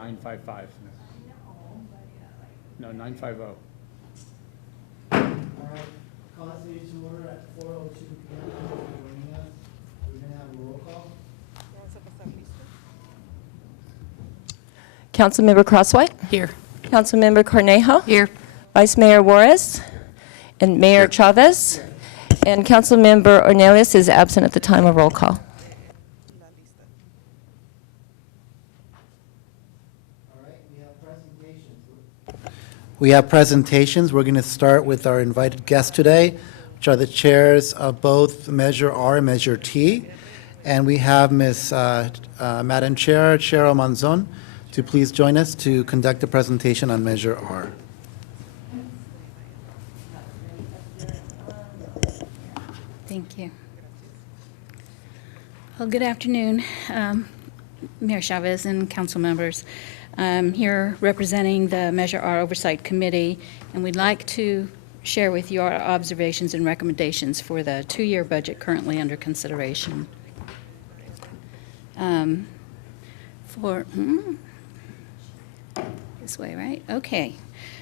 955. No, 950. All right, call this meeting to order at 4:02 p.m. Thank you for joining us. We're going to have a roll call. Councilmember Crosswhite. Here. Councilmember Cornejo. Here. Vice Mayor Juarez. And Mayor Chavez. And Councilmember Ornelas is absent at the time of roll call. All right, we have presentations. We have presentations. We're going to start with our invited guests today, which are the chairs of both Measure R and Measure T. And we have Madam Chair, Cheryl Monzon, to please join us to conduct a presentation on Measure R. Thank you. Well, good afternoon, Mayor Chavez and council members. I'm here representing the Measure R Oversight Committee, and we'd like to share with you our observations and recommendations for the two-year budget currently under consideration. This way, right? Okay.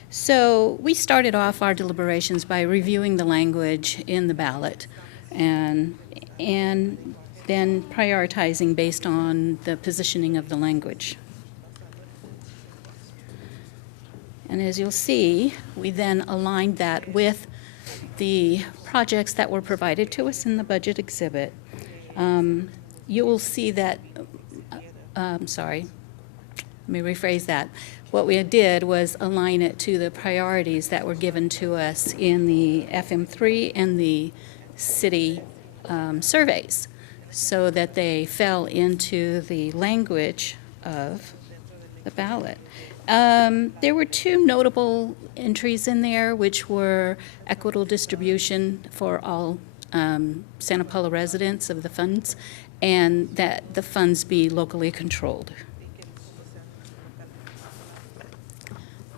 So we started off our deliberations by reviewing the language in the ballot and then prioritizing based on the positioning of the language. And as you'll see, we then aligned that with the projects that were provided to us in the budget exhibit. You will see that, sorry, let me rephrase that. What we did was align it to the priorities that were given to us in the FM3 and the city surveys, so that they fell into the language of the ballot. There were two notable entries in there, which were equitable distribution for all Santa Paula residents of the funds, and that the funds be locally controlled.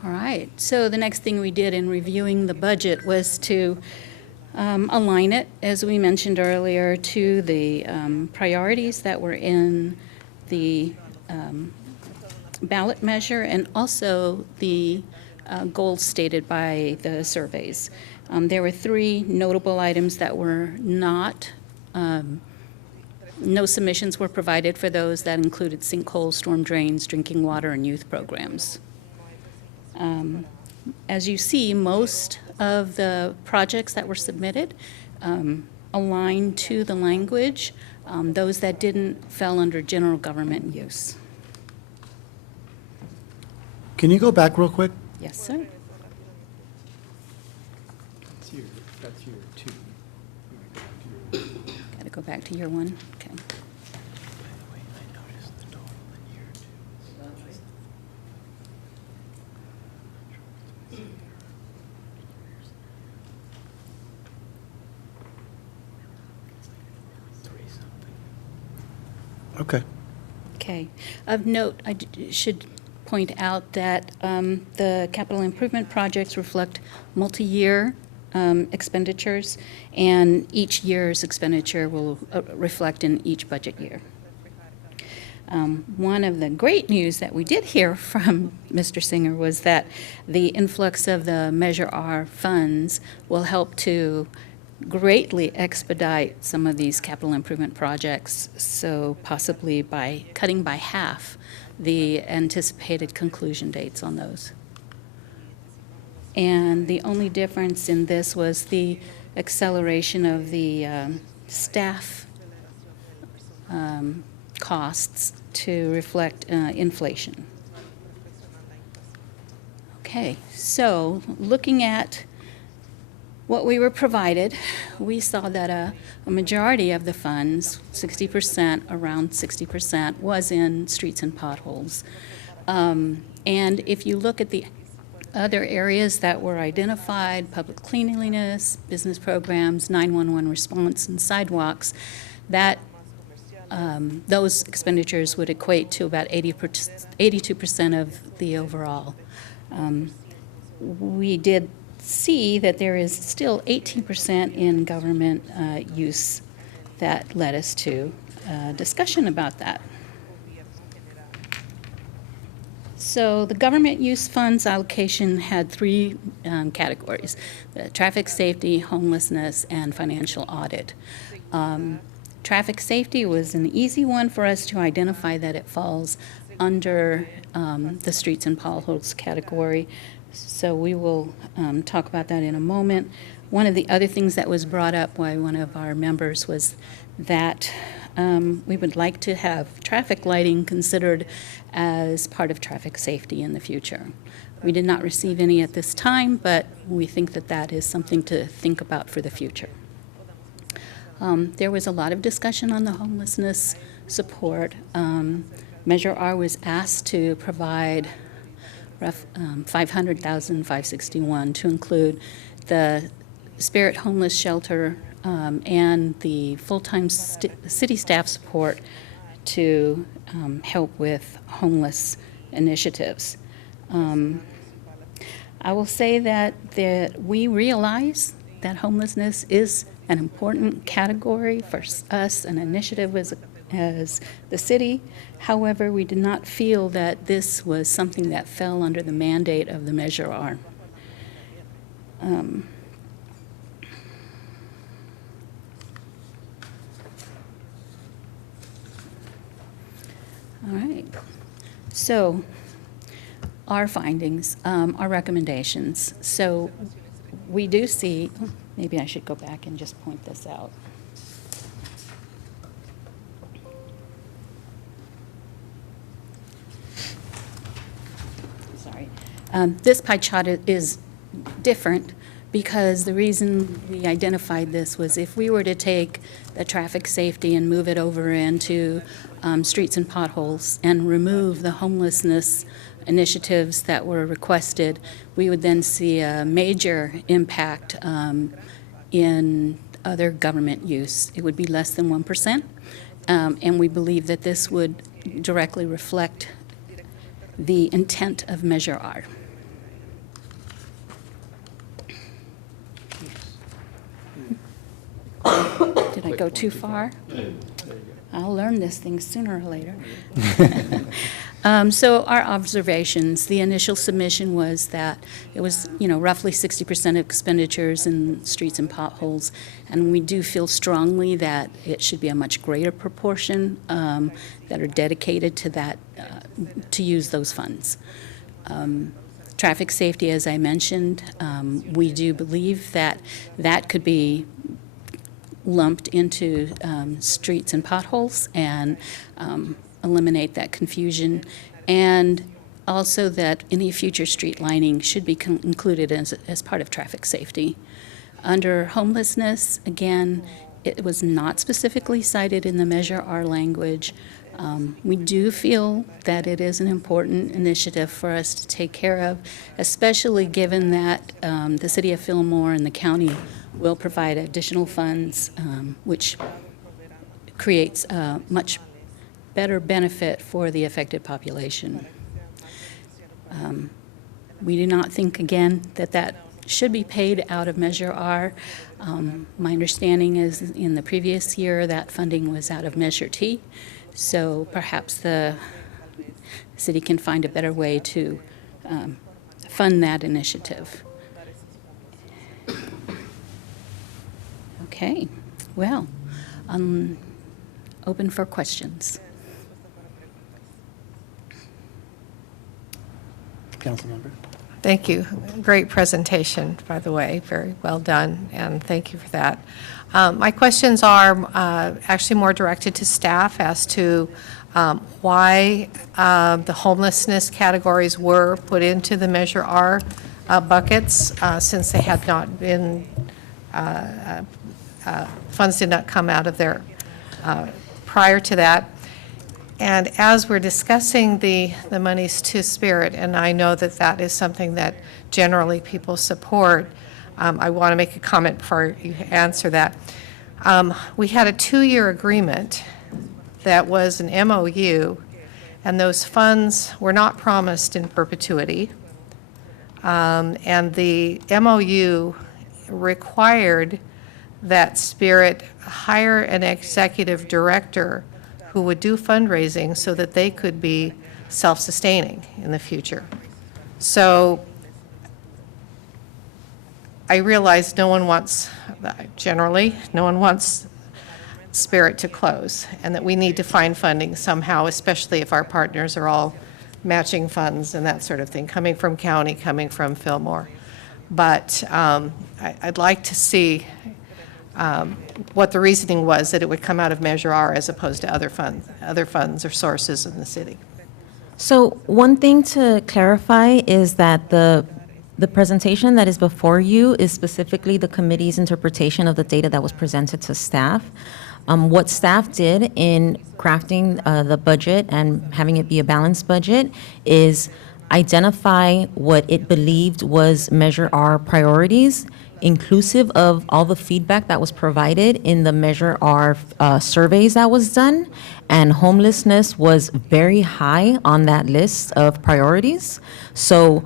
All right, so the next thing we did in reviewing the budget was to align it, as we mentioned earlier, to the priorities that were in the ballot measure and also the goals stated by the surveys. There were three notable items that were not, no submissions were provided for those. That included sinkholes, storm drains, drinking water, and youth programs. As you see, most of the projects that were submitted aligned to the language. Those that didn't fell under general government use. Can you go back real quick? Yes, sir. That's your two. Got to go back to year one. Okay. Okay. Okay. Of note, I should point out that the capital improvement projects reflect multi-year expenditures, and each year's expenditure will reflect in each budget year. One of the great news that we did hear from Mr. Singer was that the influx of the Measure R funds will help to greatly expedite some of these capital improvement projects, so possibly by cutting by half the anticipated conclusion dates on those. And the only difference in this was the acceleration of the staff costs to reflect inflation. Okay, so looking at what we were provided, we saw that a majority of the funds, 60%, around 60%, was in streets and potholes. And if you look at the other areas that were identified, public cleanliness, business programs, 911 response, and sidewalks, that those expenditures would equate to about 82% of the overall. We did see that there is still 18% in government use. That led us to discussion about that. So the government use funds allocation had three categories: the traffic safety, homelessness, and financial audit. Traffic safety was an easy one for us to identify that it falls under the streets and potholes category. So we will talk about that in a moment. One of the other things that was brought up by one of our members was that we would like to have traffic lighting considered as part of traffic safety in the future. We did not receive any at this time, but we think that that is something to think about for the future. There was a lot of discussion on the homelessness support. Measure R was asked to provide $500,561 to include the Spirit Homeless Shelter and the full-time city staff support to help with homeless initiatives. I will say that we realize that homelessness is an important category for us, an initiative as the city. However, we did not feel that this was something that fell under the mandate of the Measure R. All right. So our findings, our recommendations. So we do see, maybe I should go back and just point this out. Sorry. This pie chart is different because the reason we identified this was if we were to take the traffic safety and move it over into streets and potholes and remove the homelessness initiatives that were requested, we would then see a major impact in other government use. It would be less than 1%, and we believe that this would directly reflect the intent of Measure R. Did I go too far? I'll learn this thing sooner or later. So our observations, the initial submission was that it was, roughly 60% of expenditures in streets and potholes, and we do feel strongly that it should be a much greater proportion that are dedicated to that, to use those funds. Traffic safety, as I mentioned, we do believe that that could be lumped into streets and potholes and eliminate that confusion, and also that any future street lining should be included as part of traffic safety. Under homelessness, again, it was not specifically cited in the Measure R language. We do feel that it is an important initiative for us to take care of, especially given that the City of Fillmore and the county will provide additional funds, which creates a much better benefit for the affected population. We do not think, again, that should be paid out of Measure R. My understanding is in the previous year that funding was out of Measure T, so perhaps the city can find a better way to fund that initiative. Okay, well, open for questions. Councilmember. Thank you. Great presentation, by the way. Very well done, and thank you for that. My questions are actually more directed to staff as to why the homelessness categories were put into the Measure R buckets since they had not been, funds did not come out of there prior to that. And as we're discussing the monies to Spirit, and I know that that is something that generally people support, I want to make a comment before you answer that. We had a 2-year agreement that was an MOU, and those funds were not promised in perpetuity. And the MOU required that Spirit hire an executive director who would do fundraising so that they could be self-sustaining in the future. So I realize no one wants, generally, no one wants Spirit to close, and that we need to find funding somehow, especially if our partners are all matching funds and that sort of thing, coming from county, coming from Fillmore. But I'd like to see what the reasoning was that it would come out of Measure R as opposed to other funds or sources in the city. So one thing to clarify is that the presentation that is before you is specifically the committee's interpretation of the data that was presented to staff. What staff did in crafting the budget and having it be a balanced budget is identify what it believed was Measure R priorities, inclusive of all the feedback that was provided in the Measure R surveys that was done. And homelessness was very high on that list of priorities. So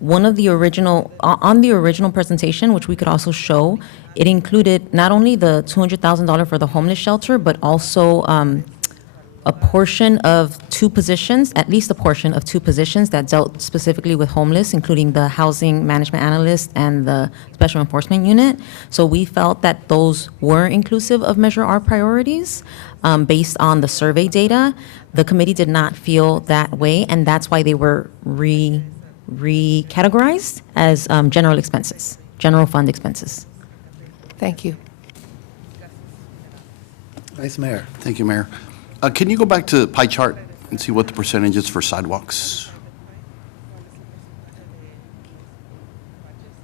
one of the original, on the original presentation, which we could also show, it included not only the $200,000 for the homeless shelter, but also a portion of two positions, at least a portion of two positions that dealt specifically with homeless, including the housing management analyst and the special enforcement unit. So we felt that those were inclusive of Measure R priorities based on the survey data. The committee did not feel that way, and that's why they were recategorized as general expenses, general fund expenses. Thank you. Vice Mayor. Thank you, Mayor. Can you go back to the pie chart and see what the percentage is for sidewalks?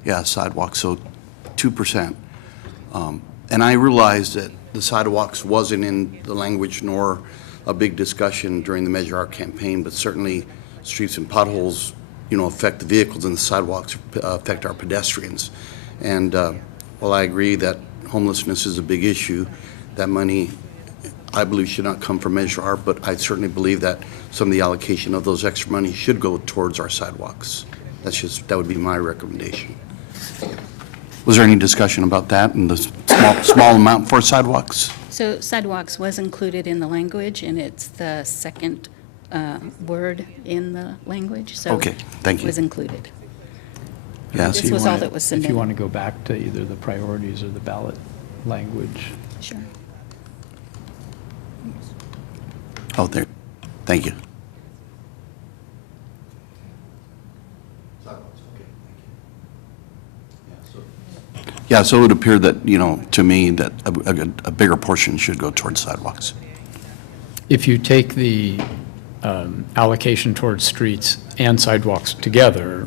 Yeah, sidewalks, so 2%. And I realized that the sidewalks wasn't in the language nor a big discussion during the Measure R campaign, but certainly streets and potholes, affect the vehicles, and the sidewalks affect our pedestrians. And while I agree that homelessness is a big issue, that money, I believe, should not come from Measure R, but I certainly believe that some of the allocation of those extra money should go towards our sidewalks. That would be my recommendation. Was there any discussion about that and the small amount for sidewalks? So sidewalks was included in the language, and it's the second word in the language, so. Okay, thank you. It was included. Yeah, This was all that was If submitted. you want to go back to either the priorities or the ballot language. Sure. Oh, there. Thank you. Yeah, so it would appear that, to me, that a bigger portion should go towards sidewalks. If you take the allocation towards streets and sidewalks together,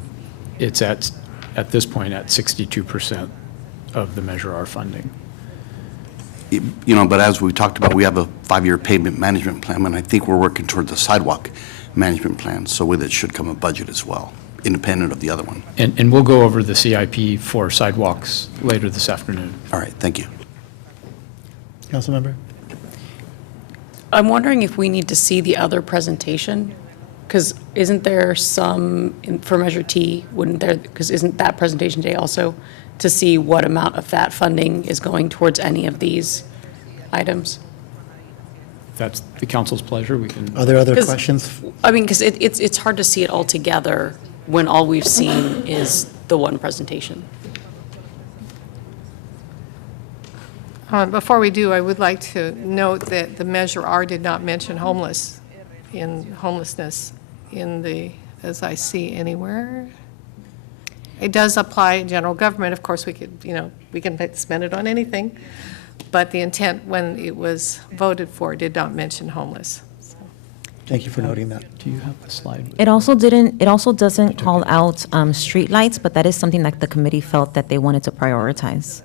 it's at this point at 62% of the Measure R funding. But as we talked about, we have a 5-year pavement management plan, and I think we're working towards the sidewalk management plan, so with it should come a budget as well, independent of the other one. And we'll go over the CIP for sidewalks later this afternoon. All right, thank you. Councilmember? I'm wondering if we need to see the other presentation, because isn't there some, for Measure T, wouldn't there, because isn't that presentation today also to see what amount of that funding is going towards any of these items? If that's the council's pleasure, we can. Are there other 'Cause- questions? I mean, because it's hard to see it all together when all we've seen is the one presentation. Before we do, I would like to note that the Measure R did not mention homelessness in the, as I see anywhere. It does apply in general government. Of course, we could, we can spend it on anything, but the intent when it was voted for did not mention homeless. So, Thank you for noting that. Do you have the slide? It also doesn't call out streetlights, but that is something that the committee felt that they wanted to prioritize.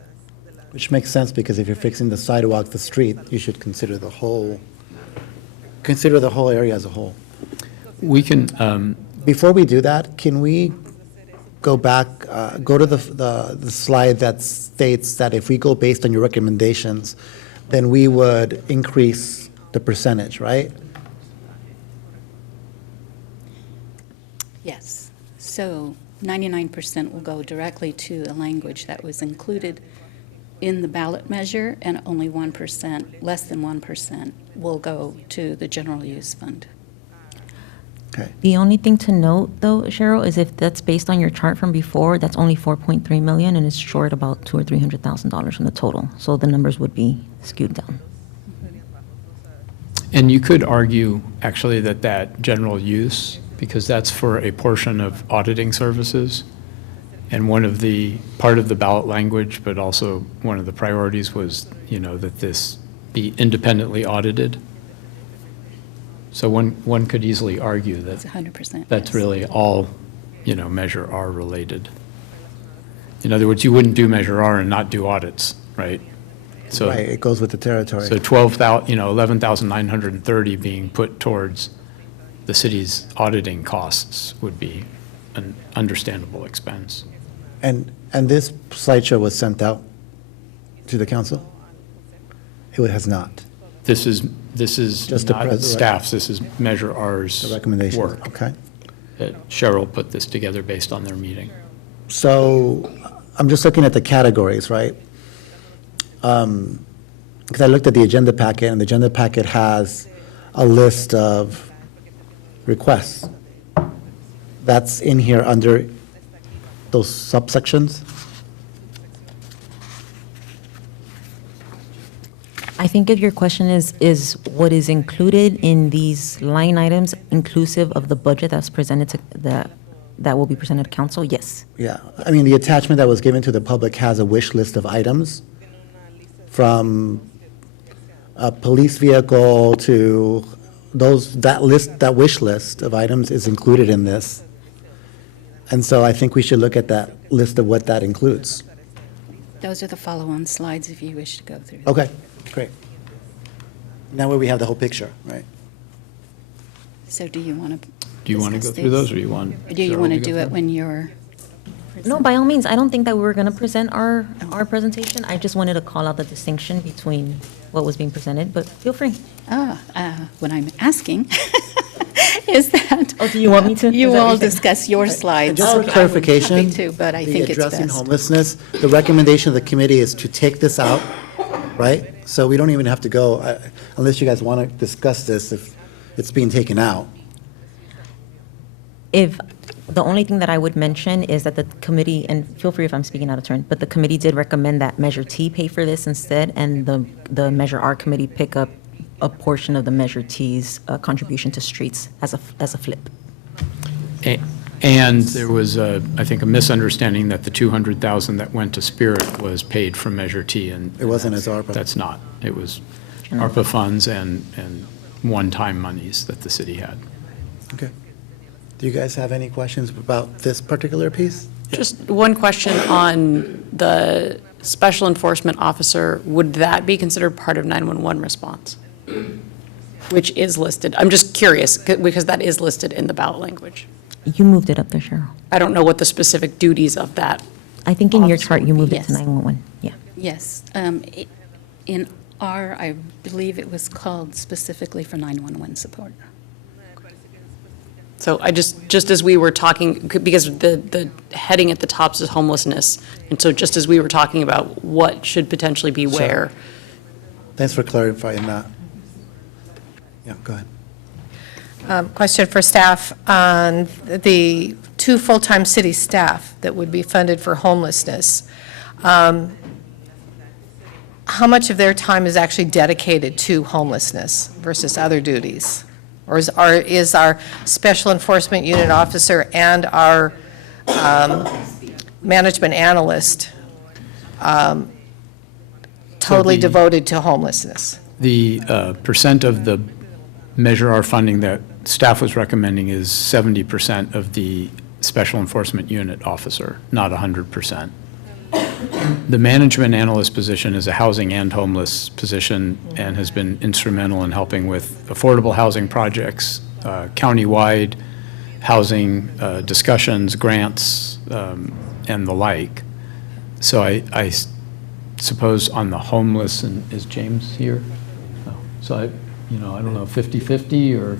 Which makes sense, because if you're fixing the sidewalk, the street, you should consider the whole area as a whole. We can, Before we do that, can we go back, go to the slide that states that if we go based on your recommendations, then we would increase the percentage, right? Yes. So 99% will go directly to the language that was included in the ballot measure, and only 1%, less than 1%, will go to the general use fund. Okay. The only thing to note, though, Cheryl, is if that's based on your chart from before, that's only 4.3 million, and it's short about $200,000 or $300,000 from the total. So the numbers would be skewed down. And you could argue, actually, that general use, because that's for a portion of auditing services, and part of the ballot language, but also one of the priorities was, that this be independently audited. So one could easily argue It's that 100%. that's yes. really all, Measure R related. In other words, you wouldn't do Measure R and not do audits, right? So, Right, it goes with the territory. so 11,930 being put towards the city's auditing costs would be an understandable expense. And this slideshow was sent out to the council? It has not. This is Just the not staff's, this is Measure R's The recommendation, work. okay. Cheryl put this together based on their meeting. So I'm just looking at the categories, right? Because I looked at the agenda packet, and the agenda packet has a list of requests. That's in here under those subsections? I think if your question is what is included in these line items inclusive of the budget that's presented to, that will be presented to council, yes. Yeah, I mean, the attachment that was given to the public has a wish list of items, from a police vehicle to that wish list of items is included in this. And so I think we should look at that list of what that includes. Those are the follow-on slides if you wish to go through. Okay, great. Now we have the whole picture, right? So do you want to? Do you want to go through those, or do you want? Do you Cheryl want to go do through it them? when you're? No, by all means, I don't think that we were going to present our presentation. I just wanted to call out the distinction between what was being presented, but feel free. What I'm asking is that. Oh, do you want me to? You Is that what all you're saying? discuss your slides. And just for I'm clarification. happy to, but I think it's The addressing best. homelessness, the recommendation of the committee is to take this out, right? So we don't even have to go, unless you guys want to discuss this, if it's being taken out. If, the only thing that I would mention is that the committee, and feel free if I'm speaking out of turn, but the committee did recommend that Measure T pay for this instead, and the Measure R committee pick up a portion of the Measure T's contribution to streets as a flip. And there was, I think, a misunderstanding that the 200,000 that went to Spirit was paid from Measure T, and It wasn't as ARPA. that's not. It was ARPA funds and one-time monies that the city had. Okay. Do you guys have any questions about this particular piece? Just one question on the special enforcement officer. Would that be considered part of 911 response? Which is listed. I'm just curious, because that is listed in the ballot language. You moved it up there, Cheryl. I don't know what the specific duties of that. I think in your Officer chart, you moved it to Yes. 911, yeah. Yes. In R, I believe it was called specifically for 911 support. So I just as we were talking, because the heading at the top is homelessness, and so just as we were talking about what should potentially be where, Thanks for clarifying that. Yeah, go ahead. Question for staff on the 2 full-time city staff that would be funded for homelessness. How much of their time is actually dedicated to homelessness versus other duties? Or is our special enforcement unit officer and our management analyst totally the- devoted to homelessness? The percent of the Measure R funding that staff was recommending is 70% of the special enforcement unit officer, not 100%. The management analyst position is a housing and homeless position and has been instrumental in helping with affordable housing projects, countywide housing discussions, grants, and the like. So I suppose on the homeless, and is James here? No. So I don't know, 50/50, or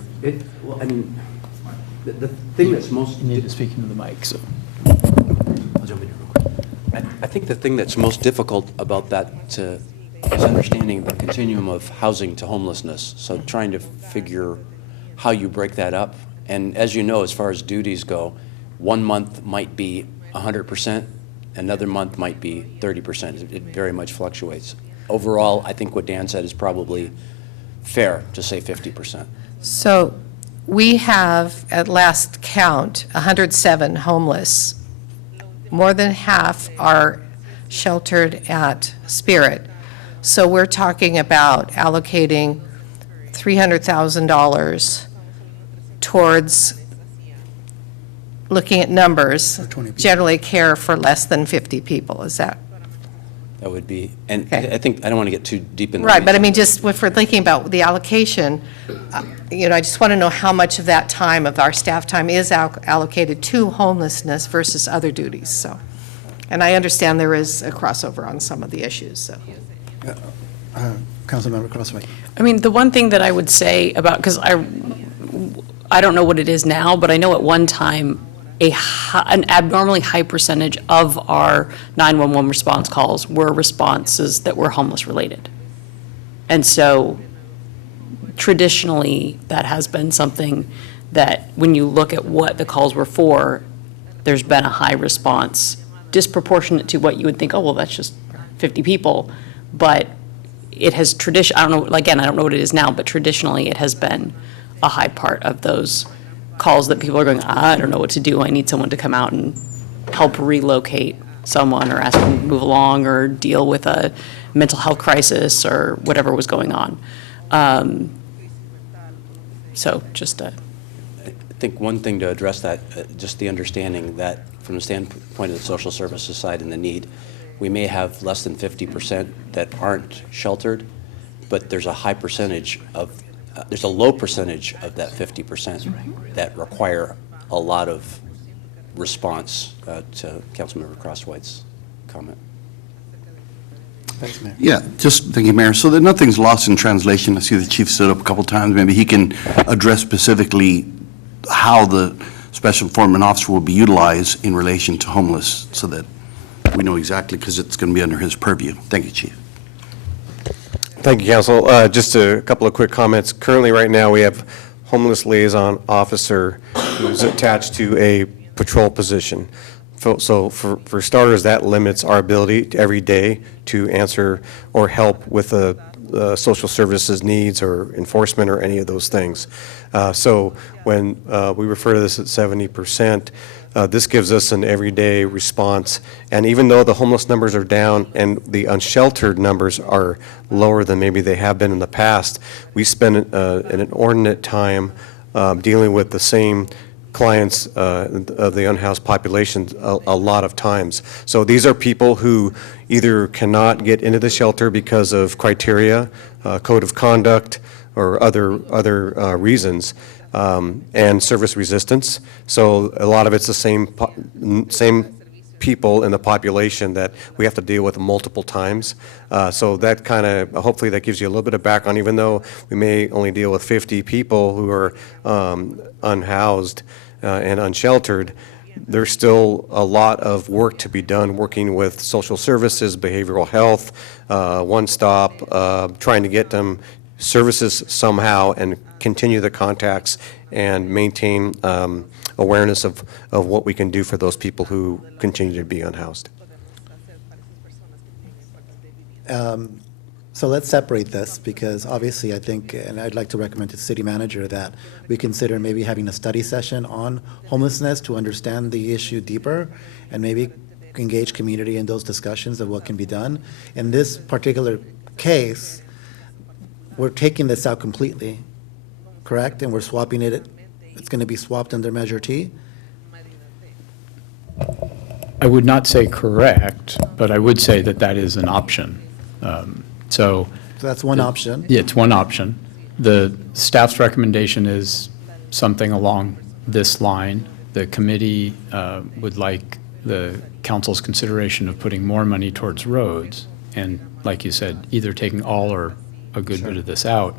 Well, I mean, the thing that's most, you need to speak into the mic, so. I'll jump in here real quick. I think the thing that's most difficult about that is understanding the continuum of housing to homelessness. So trying to figure how you break that up. And as you know, as far as duties go, 1 month might be 100%, another month might be 30%. It very much fluctuates. Overall, I think what Dan said is probably fair to say 50%. So we have, at last count, 107 homeless. More than half are sheltered at Spirit. So we're talking about allocating $300,000 towards, looking at numbers, generally care for less than 50 people. Is that? That would be, and Okay. I think, I don't want to get too deep in the Right, but I weeds. mean, just if we're thinking about the allocation, I just want to know how much of that time, of our staff time, is allocated to homelessness versus other duties, so. And I understand there is a crossover on some of the issues, so. Councilmember Crosswhite. I mean, the one thing that I would say about, because I don't know what it is now, but I know at one time, an abnormally high percentage of our 911 response calls were responses that were homeless-related. And so traditionally, that has been something that, when you look at what the calls were for, there's been a high response, disproportionate to what you would think, oh, well, that's just 50 people. But it has I don't know, again, I don't know what it is now, but traditionally, it has been a high part of those calls that people are going, I don't know what to do. I need someone to come out and help relocate someone or ask them to move along or deal with a mental health crisis or whatever was going on. So just a. I think one thing to address that, just the understanding that from the standpoint of the social services side and the need, we may have less than 50% that aren't sheltered, but there's a high percentage of, there's a low percentage of that 50% that require a lot of response to Councilmember Crosswhite's comment. Thanks, Mayor. Yeah, just thank you, Mayor. So that nothing's lost in translation. I see the chief stood up a couple times. Maybe he can address specifically how the special informant officer will be utilized in relation to homeless so that we know exactly, because it's going to be under his purview. Thank you, Chief. Thank you, Council. Just a couple of quick comments. Currently, right now, we have homeless liaison officer who's attached to a patrol position. So for starters, that limits our ability every day to answer or help with the social services needs or enforcement or any of those things. So when we refer to this at 70%, this gives us an everyday response. And even though the homeless numbers are down and the unsheltered numbers are lower than maybe they have been in the past, we spend an inordinate time dealing with the same clients of the unhoused population a lot of times. So these are people who either cannot get into the shelter because of criteria, code of conduct, or other reasons, and service resistance. So a lot of it's the same people in the population that we have to deal with multiple times. So that kind of, hopefully that gives you a little bit of background, even though we may only deal with 50 people who are unhoused and unsheltered. There's still a lot of work to be done working with social services, behavioral health, One Stop, trying to get them services somehow and continue the contacts and maintain awareness of what we can do for those people who continue to be unhoused. So let's separate this, because obviously I think, and I'd like to recommend to the city manager that we consider maybe having a study session on homelessness to understand the issue deeper and maybe engage community in those discussions of what can be done. In this particular case, we're taking this out completely, correct? And we're swapping it, it's going to be swapped under Measure T? I would not say correct, but I would say that that is an option. So So that's one option. yeah, it's one option. The staff's recommendation is something along this line. The committee would like the council's consideration of putting more money towards roads, and like you said, either taking all or a good bit of this out.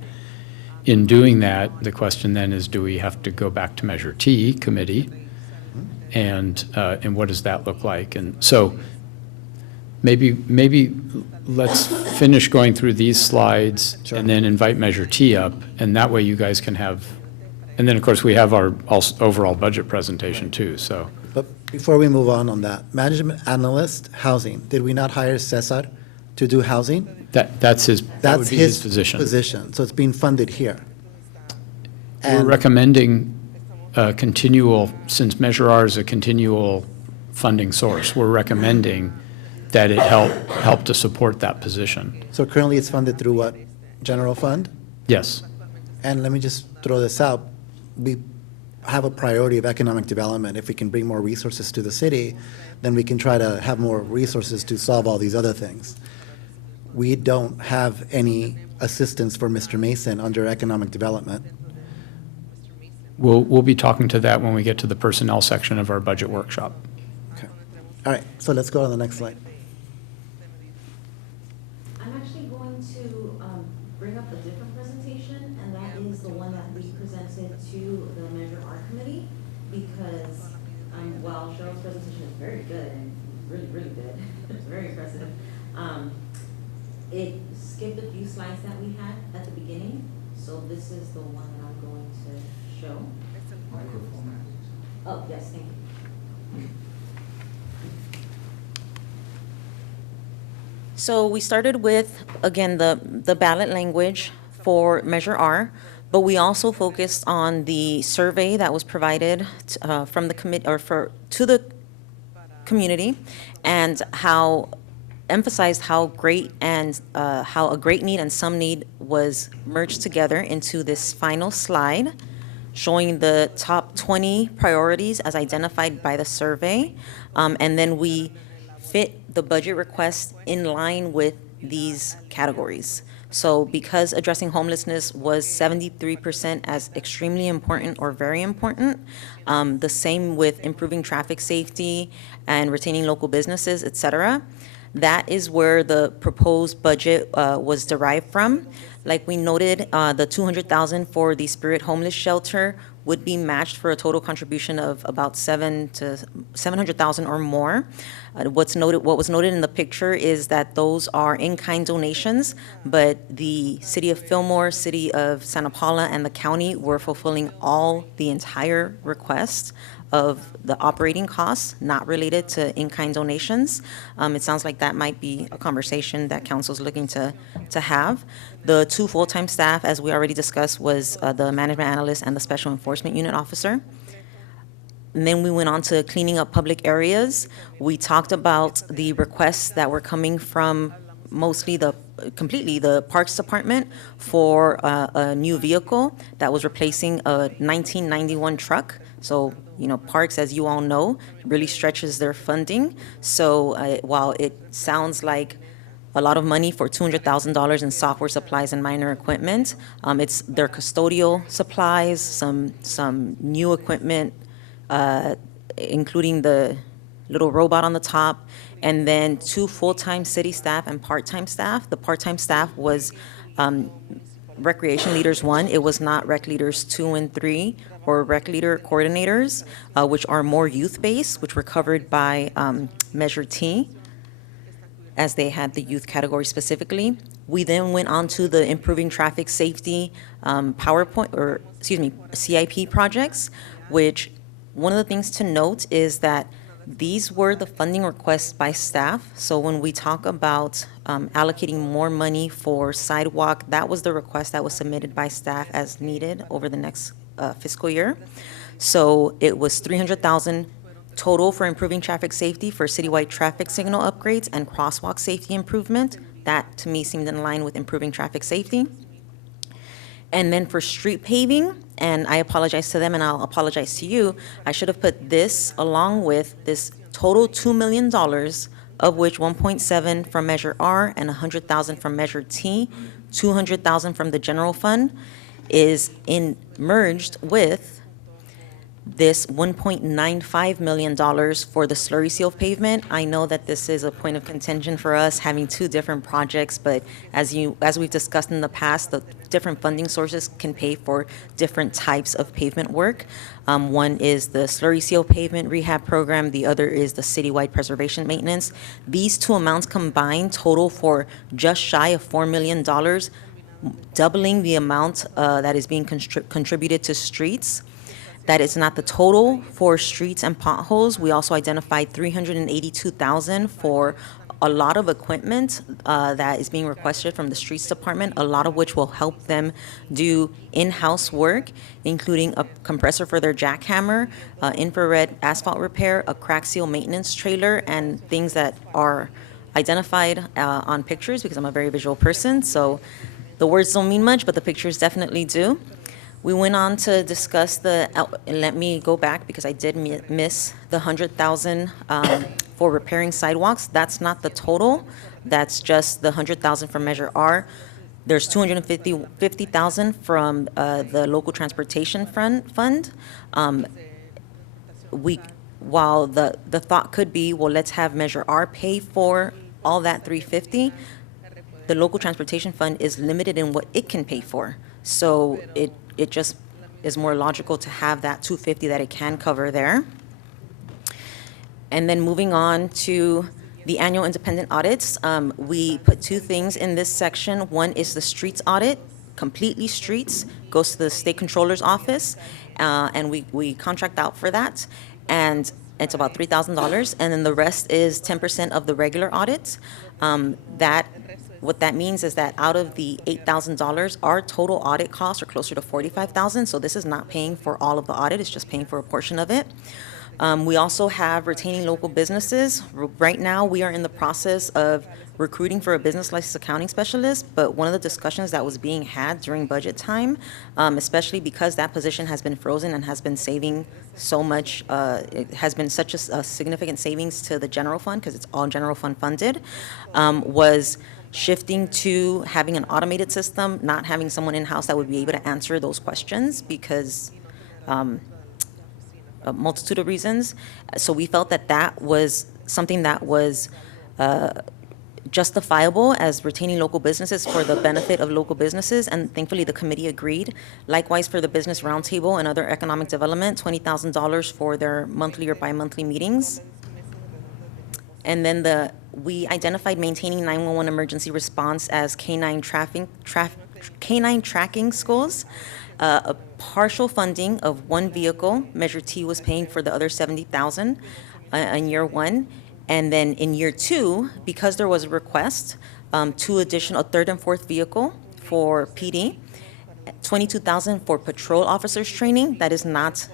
In doing that, the question then is, do we have to go back to Measure T committee? And what does that look like? And so maybe let's finish going through these slides and then invite Measure T up, and that way you guys can have, and then, of course, we have our overall budget presentation too, so. But before we move on that, management analyst, housing, did we not hire Cesar to do housing? That would That's be his position. position, so it's being funded here. We're And recommending continual, since Measure R is a continual funding source, we're recommending that it help to support that position. so currently it's funded through what? General fund? Yes. And let me just throw this out. We have a priority of economic development. If we can bring more resources to the city, then we can try to have more resources to solve all these other things. We don't have any assistance for Mr. Mason under economic development. We'll be talking to that when we get to the personnel section of our budget workshop. Okay. All right, so let's go to the next slide. I'm actually going to bring up a different presentation, and that is the one that we presented to the Measure R committee, because while Cheryl's presentation is very good and really, really good, it's very impressive, it skipped a few slides that we had at the beginning, so this is the one that I'm going to show. Oh, yes, thank you. So we started with, again, the ballot language for Measure R, but we also focused on the survey that was provided from the commit, or to the community, and how emphasized how great and how a great need and some need was merged together into this final slide, showing the top 20 priorities as identified by the survey. And then we fit the budget request in line with these categories. So because addressing homelessness was 73% as extremely important or very important, the same with improving traffic safety and retaining local businesses, et cetera, that is where the proposed budget was derived from. Like we noted, the $200,000 for the Spirit Homeless Shelter would be matched for a total contribution of about $700,000 or more. What was noted in the picture is that those are in-kind donations, but the City of Fillmore, City of Santa Paula, and the county were fulfilling the entire request of the operating costs, not related to in-kind donations. It sounds like that might be a conversation that council's looking to have. The two full-time staff, as we already discussed, was the management analyst and the special enforcement unit officer. And then we went on to cleaning up public areas. We talked about the requests that were coming from completely the Parks Department for a new vehicle that was replacing a 1991 truck. So, Parks, as you all know, really stretches their funding. So while it sounds like a lot of money for $200,000 in software supplies and minor equipment, it's their custodial supplies, some new equipment, including the little robot on the top, and then 2 full-time city staff and part-time staff. The part-time staff was Recreation Leaders 1. It was not Rec Leaders 2 and 3 or Rec Leader Coordinators, which are more youth-based, which were covered by Measure T, as they had the youth category specifically. We then went on to the Improving Traffic Safety CIP projects, which one of the things to note is that these were the funding requests by staff. So when we talk about allocating more money for sidewalk, that was the request that was submitted by staff as needed over the next fiscal year. So it was $300,000 total for improving traffic safety for citywide traffic signal upgrades and crosswalk safety improvement. That, to me, seemed in line with improving traffic safety. And then for street paving, and I apologize to them and I'll apologize to you, I should have put this along with this total $2 million, of which 1.7 from Measure R and 100,000 from Measure T, 200,000 from the general fund, is merged with this $1.95 million for the slurry seal pavement. I know that this is a point of contention for us, having two different projects, but as we've discussed in the past, the different funding sources can pay for different types of pavement work. One is the slurry seal pavement rehab program, the other is the citywide preservation maintenance. These two amounts combined total for just shy of $4 million, doubling the amount that is being contributed to streets. That is not the total for streets and potholes. We also identified $382,000 for a lot of equipment that is being requested from the streets department, a lot of which will help them do in-house work, including a compressor for their jackhammer, infrared asphalt repair, a crack seal maintenance trailer, and things that are identified on pictures, because I'm a very visual person. So the words don't mean much, but the pictures definitely do. We went on to discuss let me go back because I did miss the $100,000 for repairing sidewalks. That's not the total. That's just the $100,000 from Measure R. There's $250,000 from the local transportation fund. While the thought could be, well, let's have Measure R pay for all that $350. The local transportation fund is limited in what it can pay for. So it just is more logical to have that $250 that it can cover there. And then moving on to the annual independent audits, we put two things in this section. One is the streets audit, completely streets, goes to the state controller's office, and we contract out for that. And it's about $3,000, and then the rest is 10% of the regular audits. What that means is that out of the $8,000, our total audit costs are closer to $45,000. So this is not paying for all of the audit; it's just paying for a portion of it. We also have retaining local businesses. Right now, we are in the process of recruiting for a business license accounting specialist, but one of the discussions that was being had during budget time, especially because that position has been frozen and has been saving so much, it has been such a significant savings to the general fund, because it's all general fund funded, was shifting to having an automated system, not having someone in-house that would be able to answer those questions, because a multitude of reasons. So we felt that that was something that was justifiable as retaining local businesses for the benefit of local businesses, and thankfully the committee agreed. Likewise for the Business Roundtable and other economic development, $20,000 for their monthly or bi-monthly meetings. And then we identified maintaining 911 emergency response as canine tracking schools. A partial funding of one vehicle, Measure T was paying for the other $70,000 in year one. And then in year two, because there was a request, a third and fourth vehicle for PD, $22,000 for patrol officers training. That is not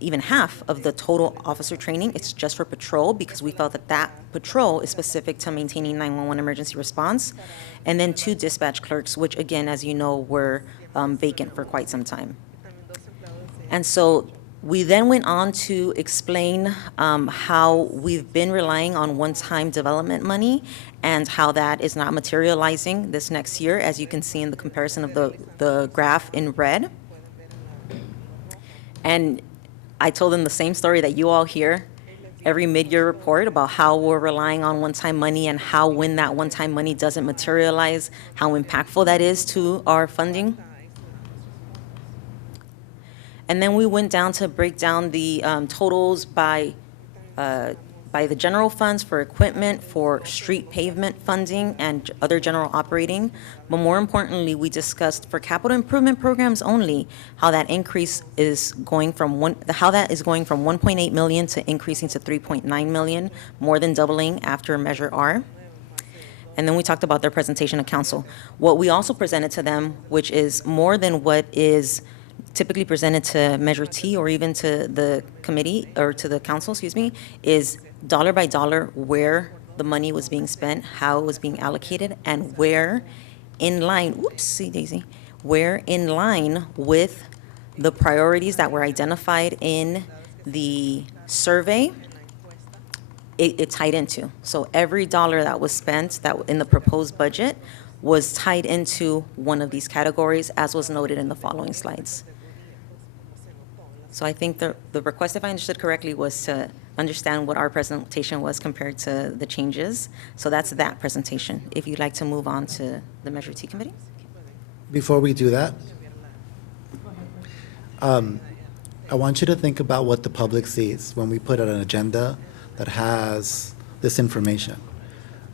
even half of the total officer training. It's just for patrol, because we felt that that patrol is specific to maintaining 911 emergency response. And then 2 dispatch clerks, which again, as you know, were vacant for quite some time. And so we then went on to explain how we've been relying on one-time development money and how that is not materializing this next year, as you can see in the comparison of the graph in red. And I told them the same story that you all hear every mid-year report about how we're relying on one-time money, and how when that one-time money doesn't materialize, how impactful that is to our funding. And then we went down to break down the totals by the general funds for equipment, for street pavement funding, and other general operating. But more importantly, we discussed for capital improvement programs only, how that increase is going from 1.8 million to increasing to 3.9 million, more than doubling after Measure R. And then we talked about their presentation to council. What we also presented to them, which is more than what is typically presented to Measure T or even to the committee or to the council, is dollar by dollar where the money was being spent, how it was being allocated, and where in line, where in line with the priorities that were identified in the survey, it tied into. So every dollar that was spent that in the proposed budget was tied into one of these categories, as was noted in the following slides. So I think the request, if I understood correctly, was to understand what our presentation was compared to the changes. So that's that presentation. If you'd like to move on to the Measure T committee? Before we do that, I want you to think about what the public sees when we put out an agenda that has this information.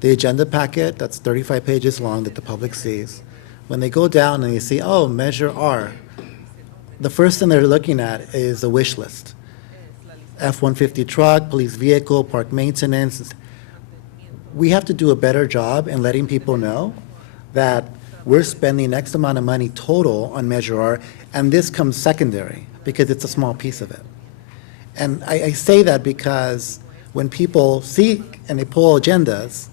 The agenda packet, that's 35 pages long, that the public sees. When they go down and you see, oh, Measure R, the first thing they're looking at is a wish list. F-150 truck, police vehicle, park maintenance. We have to do a better job in letting people know that we're spending X amount of money total on Measure R, and this comes secondary because it's a small piece of it. And I say that because when people see and they pull agendas,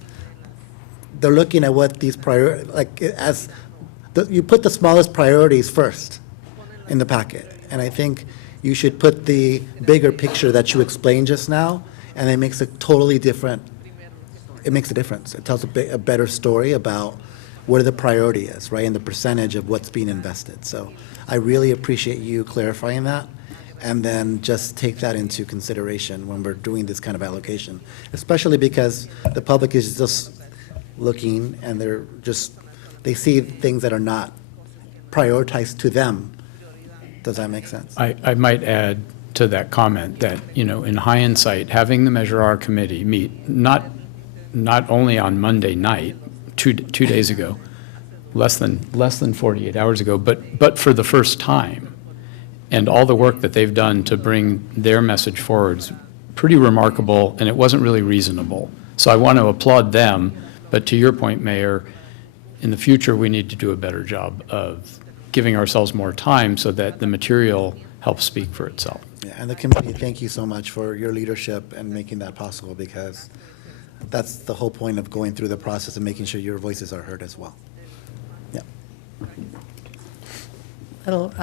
they're looking at what these you put the smallest priorities first in the packet. And I think you should put the bigger picture that you explained just now, and it makes a totally different, it makes a difference. It tells a better story about what the priority is, right, and the percentage of what's being invested. So I really appreciate you clarifying that, and then just take that into consideration when we're doing this kind of allocation, especially because the public is just looking and they see things that are not prioritized to them. Does that make sense? I might add to that comment that, in hindsight, having the Measure R committee meet not only on Monday night, two days ago, less than 48 hours ago, but for the first time, and all the work that they've done to bring their message forward is pretty remarkable, and it wasn't really reasonable. So I want to applaud them, but to your point, Mayor, in the future, we need to do a better job of giving ourselves more time so that the material helps speak for itself. Yeah, and the committee, thank you so much for your leadership and making that possible, because that's the whole point of going through the process and making sure your voices are heard as well. Yeah. Little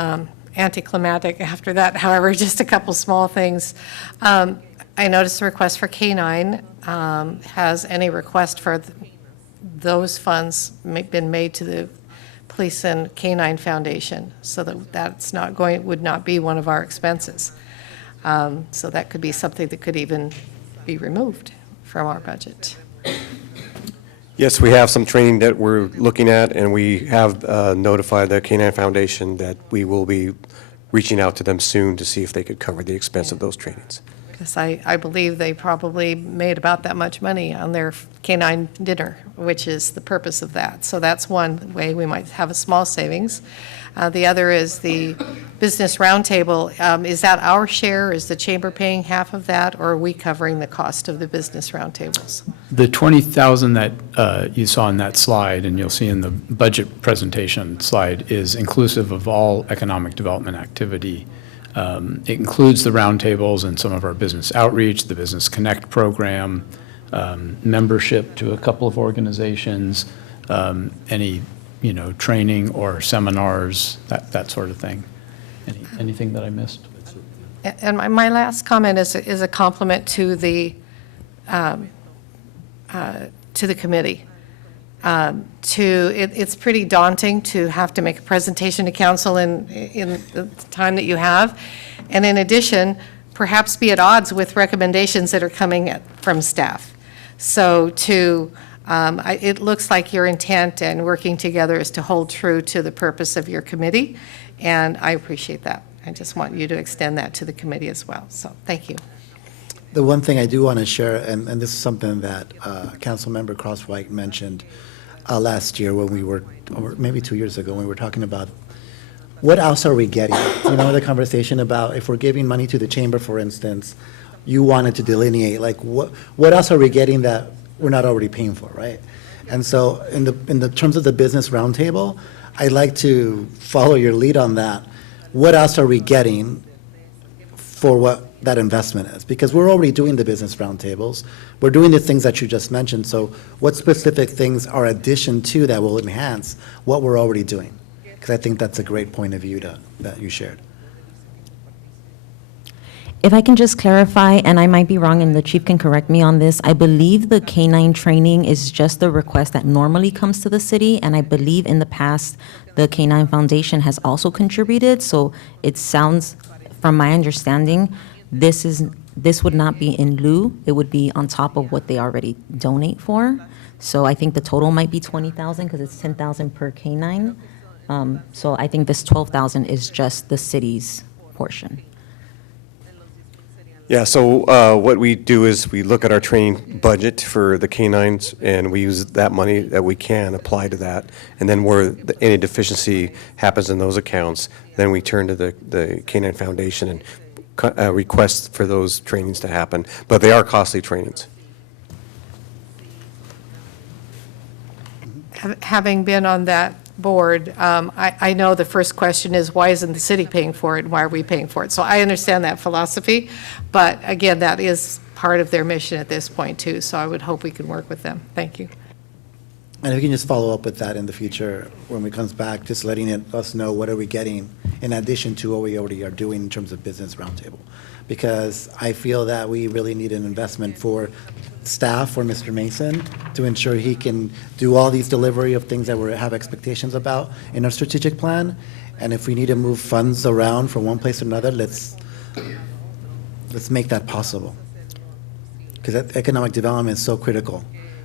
anticlimactic after that, however, just a couple small things. I noticed the request for K-9. Has any request for those funds been made to the Police and K-9 Foundation, so that's not would not be one of our expenses? So that could be something that could even be removed from our budget. Yes, we have some training that we're looking at, and we have notified the K-9 Foundation that we will be reaching out to them soon to see if they could cover the expense of those trainings. Because I believe they probably made about that much money on their K-9 dinner, which is the purpose of that. So that's one way we might have a small savings. The other is the Business Roundtable. Is that our share? Is the chamber paying half of that, or are we covering the cost of the Business Roundtables? The 20,000 that you saw in that slide, and you'll see in the budget presentation slide, is inclusive of all economic development activity. It includes the roundtables and some of our business outreach, the Business Connect program, membership to a couple of organizations, any training or seminars, that sort of thing. Anything that I missed? And my last comment is a compliment to the committee. It's pretty daunting to have to make a presentation to council in the time that you have, and in addition, perhaps be at odds with recommendations that are coming from staff. So it looks like your intent and working together is to hold true to the purpose of your committee, and I appreciate that. I just want you to extend that to the committee as well. So thank you. The one thing I do want to share, and this is something that Councilmember Crosswhite mentioned last year when we were, or maybe 2 years ago, when we were talking about what else are we getting? The conversation about if we're giving money to the chamber, for instance, you wanted to delineate, like, what else are we getting that we're not already paying for, right? And so in the terms of the Business Roundtable, I'd like to follow your lead on that. What else are we getting for what that investment is? Because we're already doing the Business Roundtables. We're doing the things that you just mentioned. So what specific things are addition to that will enhance what we're already doing? Because I think that's a great point of view that you shared. If I can just clarify, and I might be wrong, and the chief can correct me on this, I believe the K-9 training is just the request that normally comes to the city, and I believe in the past, the K-9 Foundation has also contributed, so it sounds from my understanding, this would not be in lieu, it would be on top of what they already donate for. So I think the total might be 20,000 because it's 10,000 per canine. So I think this 12,000 is just the city's portion. Yeah, so what we do is we look at our training budget for the canines, and we use that money that we can apply to that. And then where any deficiency happens in those accounts, then we turn to the Canine Foundation and request for those trainings to happen. But they are costly trainings. Having been on that board, I know the first question is, why isn't the city paying for it, and why are we paying for it? So I understand that philosophy, but again, that is part of their mission at this point, too, so I would hope we can work with them. Thank you. And if you can just follow up with that in the future, when it comes back, just letting us know what are we getting in addition to what we already are doing in terms of business roundtable. Because I feel that we really need an investment for staff, for Mr. Mason, to ensure he can do all these delivery of things that we have expectations about in our strategic plan. And if we need to move funds around from one place to another, let's make that possible. Because economic development is so critical.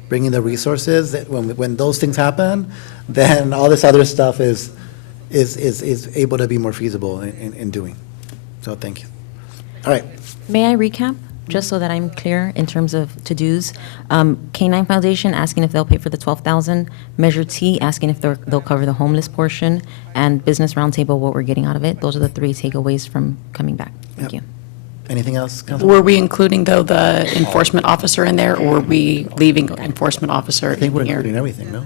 Bringing the resources, that when those things happen, then all this other stuff is able to be more feasible in doing. So thank you. All right. May I recap, just so that I'm clear in terms of to-dos? Canine Foundation asking if they'll pay for the 12,000. Measure T asking if they'll cover the homeless portion. And Business Roundtable, what we're getting out of it. Those are the three takeaways from coming back. Thank Yep. you. Anything else, Councilman? Were we including, though, the enforcement officer in there, or were we leaving enforcement officer I think we're in here? including everything, no?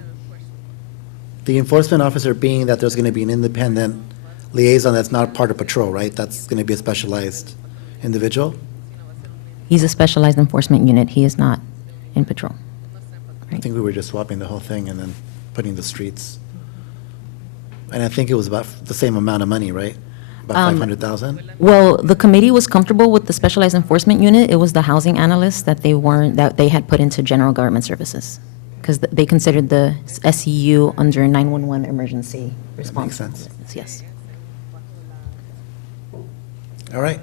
The enforcement officer being that there's going to be an independent liaison that's not part of patrol, right? That's going to be a specialized individual? He's a specialized enforcement unit. He is not in patrol. I think we were just swapping the whole thing and then putting the streets. And I think it was about the same amount of money, right? About 500,000? Well, the committee was comfortable with the specialized enforcement unit. It was the housing analysts that they had put into general government services. Because they considered the SEU under 911 emergency response. sense. Yes. All right.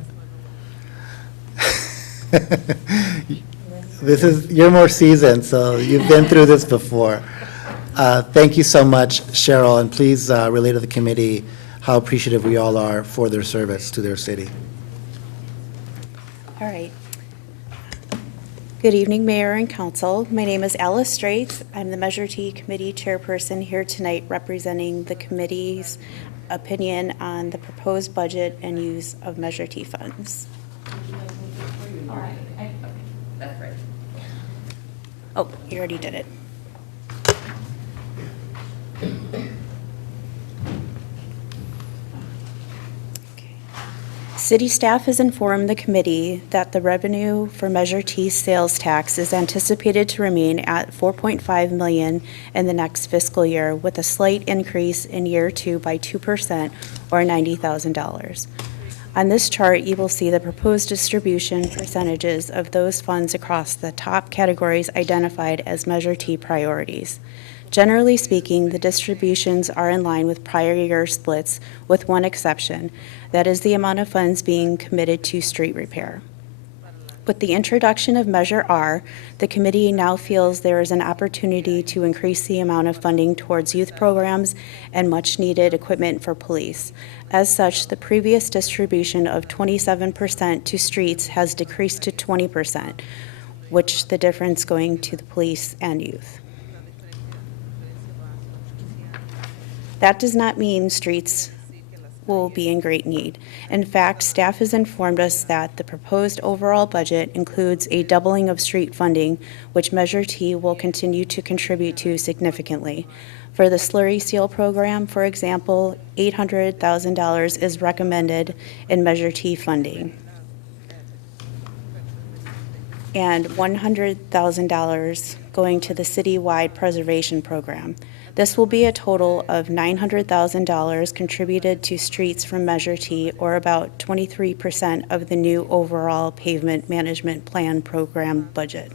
You're more seasoned, so you've been through this before. Thank you so much, Cheryl, and please relay to the committee how appreciative we all are for their service to their city. All right. Good evening, Mayor and Council. My name is Alice Straits. I'm the Measure T Committee Chairperson here tonight representing the committee's opinion on the proposed budget and use of Measure T funds. Oh, you already did it. City staff has informed the committee that the revenue for Measure T sales tax is anticipated to remain at $4.5 million in the next fiscal year, with a slight increase in year 2 by 2%, or $90,000. On this chart, you will see the proposed distribution percentages of those funds across the top categories identified as Measure T priorities. Generally speaking, the distributions are in line with prior year splits, with one exception. That is the amount of funds being committed to street repair. With the introduction of Measure R, the committee now feels there is an opportunity to increase the amount of funding towards youth programs and much-needed equipment for police. As such, the previous distribution of 27% to streets has decreased to 20%, which the difference going to the police and youth. That does not mean streets will be in great need. In fact, staff has informed us that the proposed overall budget includes a doubling of street funding, which Measure T will continue to contribute to significantly. For the slurry seal program, for example, $800,000 is recommended in Measure T funding, and $100,000 going to the citywide preservation program. This will be a total of $900,000 contributed to streets from Measure T, or about 23% of the new overall pavement management plan program budget.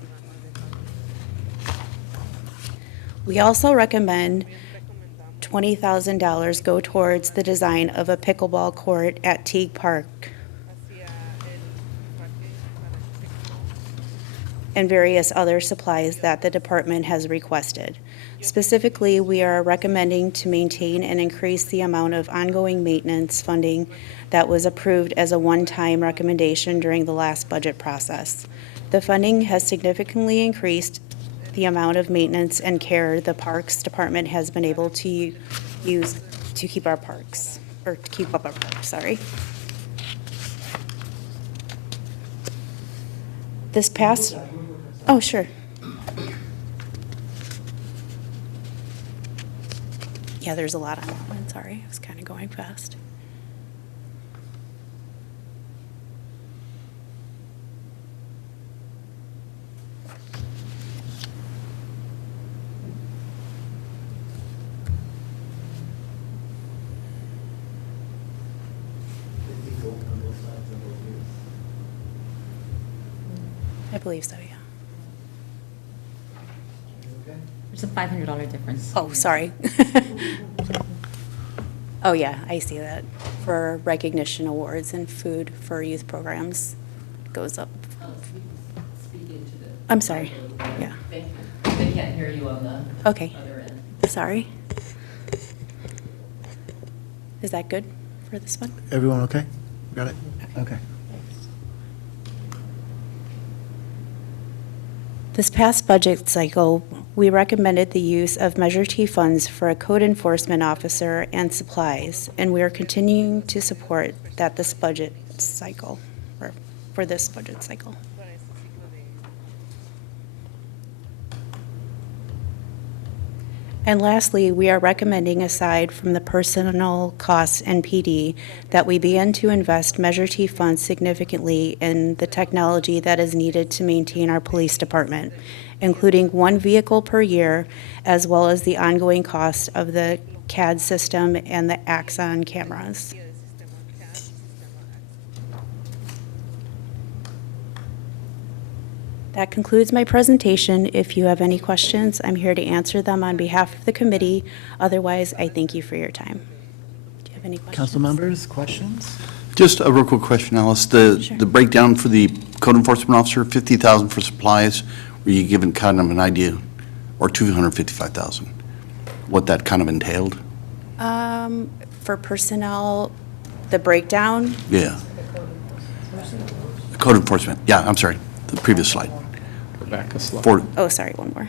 We also recommend $20,000 go towards the design of a pickleball court at Teague Park and various other supplies that the department has requested. Specifically, we are recommending to maintain and increase the amount of ongoing maintenance funding that was approved as a one-time recommendation during the last budget process. The funding has significantly increased the amount of maintenance and care the Parks Department has been able to use to keep our parks, or to keep up our parks, sorry. This past, oh, sure. Yeah, there's a lot on that one, sorry, I was kind of going fast. I believe so, yeah. There's a $500 difference. Oh, sorry. Oh, yeah, I see that. For recognition awards and food for youth programs goes up. I'm sorry, yeah. They can't hear you on the Okay, other end. sorry. Is that good for this one? Everyone okay? Got it? Okay. This past budget cycle, we recommended the use of Measure T funds for a code enforcement officer and supplies, and we are continuing to support that this budget cycle, or for this budget cycle. And lastly, we are recommending, aside from the personnel costs and PD, that we begin to invest Measure T funds significantly in the technology that is needed to maintain our police department, including one vehicle per year, as well as the ongoing cost of the CAD system and the Axon cameras. That concludes my presentation. If you have any questions, I'm here to answer them on behalf of the committee. Otherwise, I thank you for your time. Do you have any questions? Council members, questions? Just a real quick question, Alice. Sure. The breakdown for the code enforcement officer, 50,000 for supplies, were you given kind of an idea, or 255,000, what that kind of entailed? For personnel, the breakdown, Yeah. Code enforcement, yeah, I'm sorry, the previous slide. Go back a slide. For oh, sorry, one more.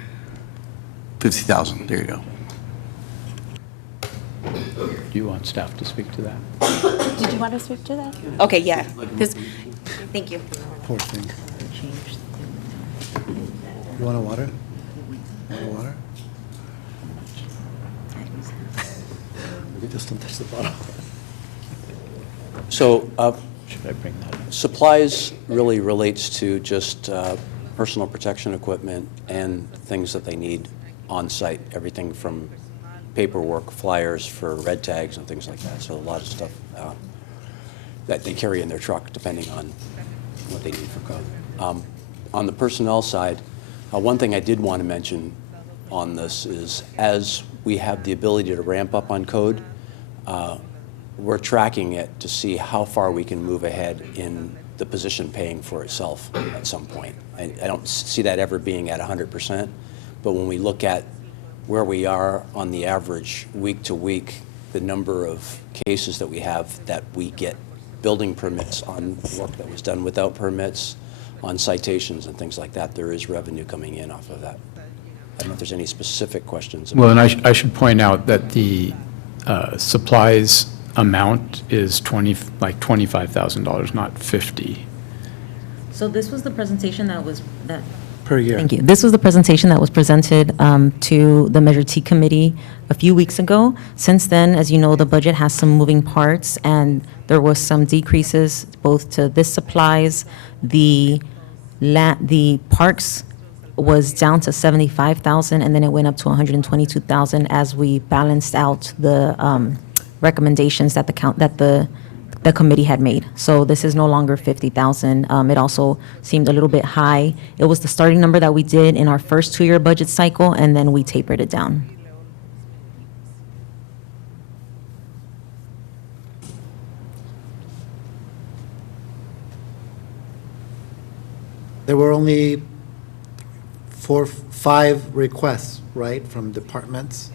50,000, there you go. Do you want staff to speak to that? Did you want to speak to that? Okay, yeah. Thank you. Poor thing. You want a water? Want a water? Just don't touch the bottle. So Should I bring that up? supplies really relates to just personal protection equipment and things that they need on site, everything from paperwork, flyers for red tags and things like that. So a lot of stuff that they carry in their truck, depending on what they need for code. On the personnel side, one thing I did want to mention on this is, as we have the ability to ramp up on code, we're tracking it to see how far we can move ahead in the position paying for itself at some point. I don't see that ever being at 100%, but when we look at where we are on the average week to week, the number of cases that we have that we get building permits on work that was done without permits, on citations and things like that, there is revenue coming in off of that. I don't know if there's any specific questions. Well, and I should point out that the supplies amount is like $25,000, not 50. So this was the presentation that Per year. Thank you. This was the presentation that was presented to the Measure T committee a few weeks ago. Since then, as you know, the budget has some moving parts, and there was some decreases both to this supplies. The parks was down to 75,000, and then it went up to 122,000 as we balanced out the recommendations that the committee had made. So this is no longer 50,000. It also seemed a little bit high. It was the starting number that we did in our first two-year budget cycle, and then we tapered it down. There were only 5 requests, right, from departments?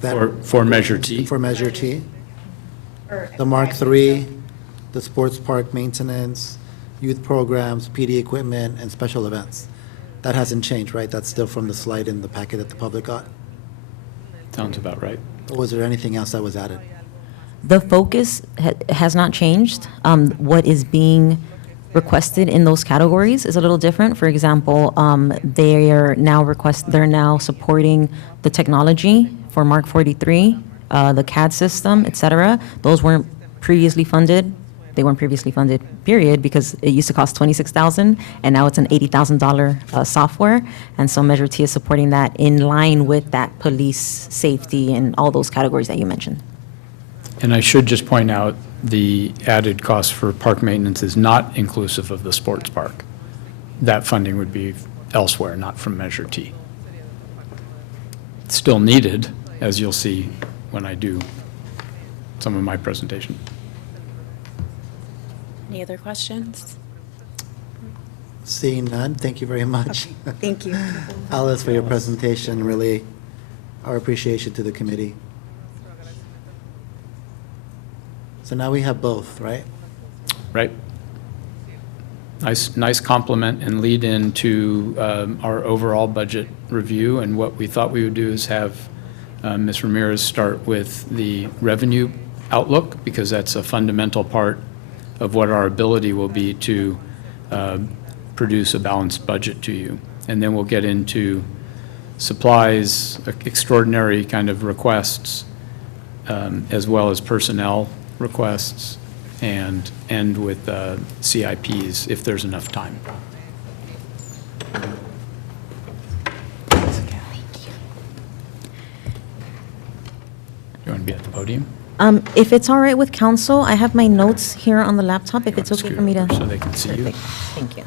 That- For Measure T? For Measure T? The Mark III, the sports park maintenance, youth programs, PD equipment, and special events. That hasn't changed, right? That's still from the slide in the packet that the public got? Sounds about right. Or was there anything else that was added? The focus has not changed. What is being requested in those categories is a little different. For example, they're now supporting the technology for Mark 43, the CAD system, et cetera. Those weren't previously funded. They weren't previously funded, period, because it used to cost $26,000, and now it's an $80,000 software. And so Measure T is supporting that in line with that police safety and all those categories that you mentioned. And I should just point out, the added cost for park maintenance is not inclusive of the sports park. That funding would be elsewhere, not from Measure T. It's still needed, as you'll see when I do some of my presentation. Any other questions? Seeing none, thank you very much. Thank you. Alice, for your presentation, really our appreciation to the committee. So now we have both, right? Right? Nice compliment and lead into our overall budget review. And what we thought we would do is have Ms. Ramirez start with the revenue outlook, because that's a fundamental part of what our ability will be to produce a balanced budget to you. And then we'll get into supplies, extraordinary kind of requests, as well as personnel requests, and end with CIPs if there's enough time. You want to be at the podium? If it's all right with council, I have my notes here on the laptop, if it's You want to okay for me to. scoot over so they can see you? Perfect. Thank you.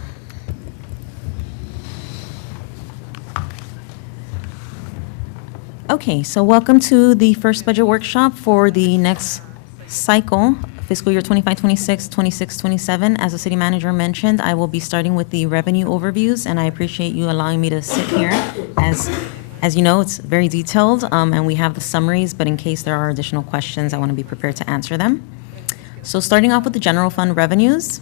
Okay, so welcome to the first budget workshop for the next cycle, fiscal year 25-26, 26-27. As the city manager mentioned, I will be starting with the revenue overviews, and I appreciate you allowing me to sit here. As you know, it's very detailed, and we have the summaries, but in case there are additional questions, I want to be prepared to answer them. So starting off with the general fund revenues,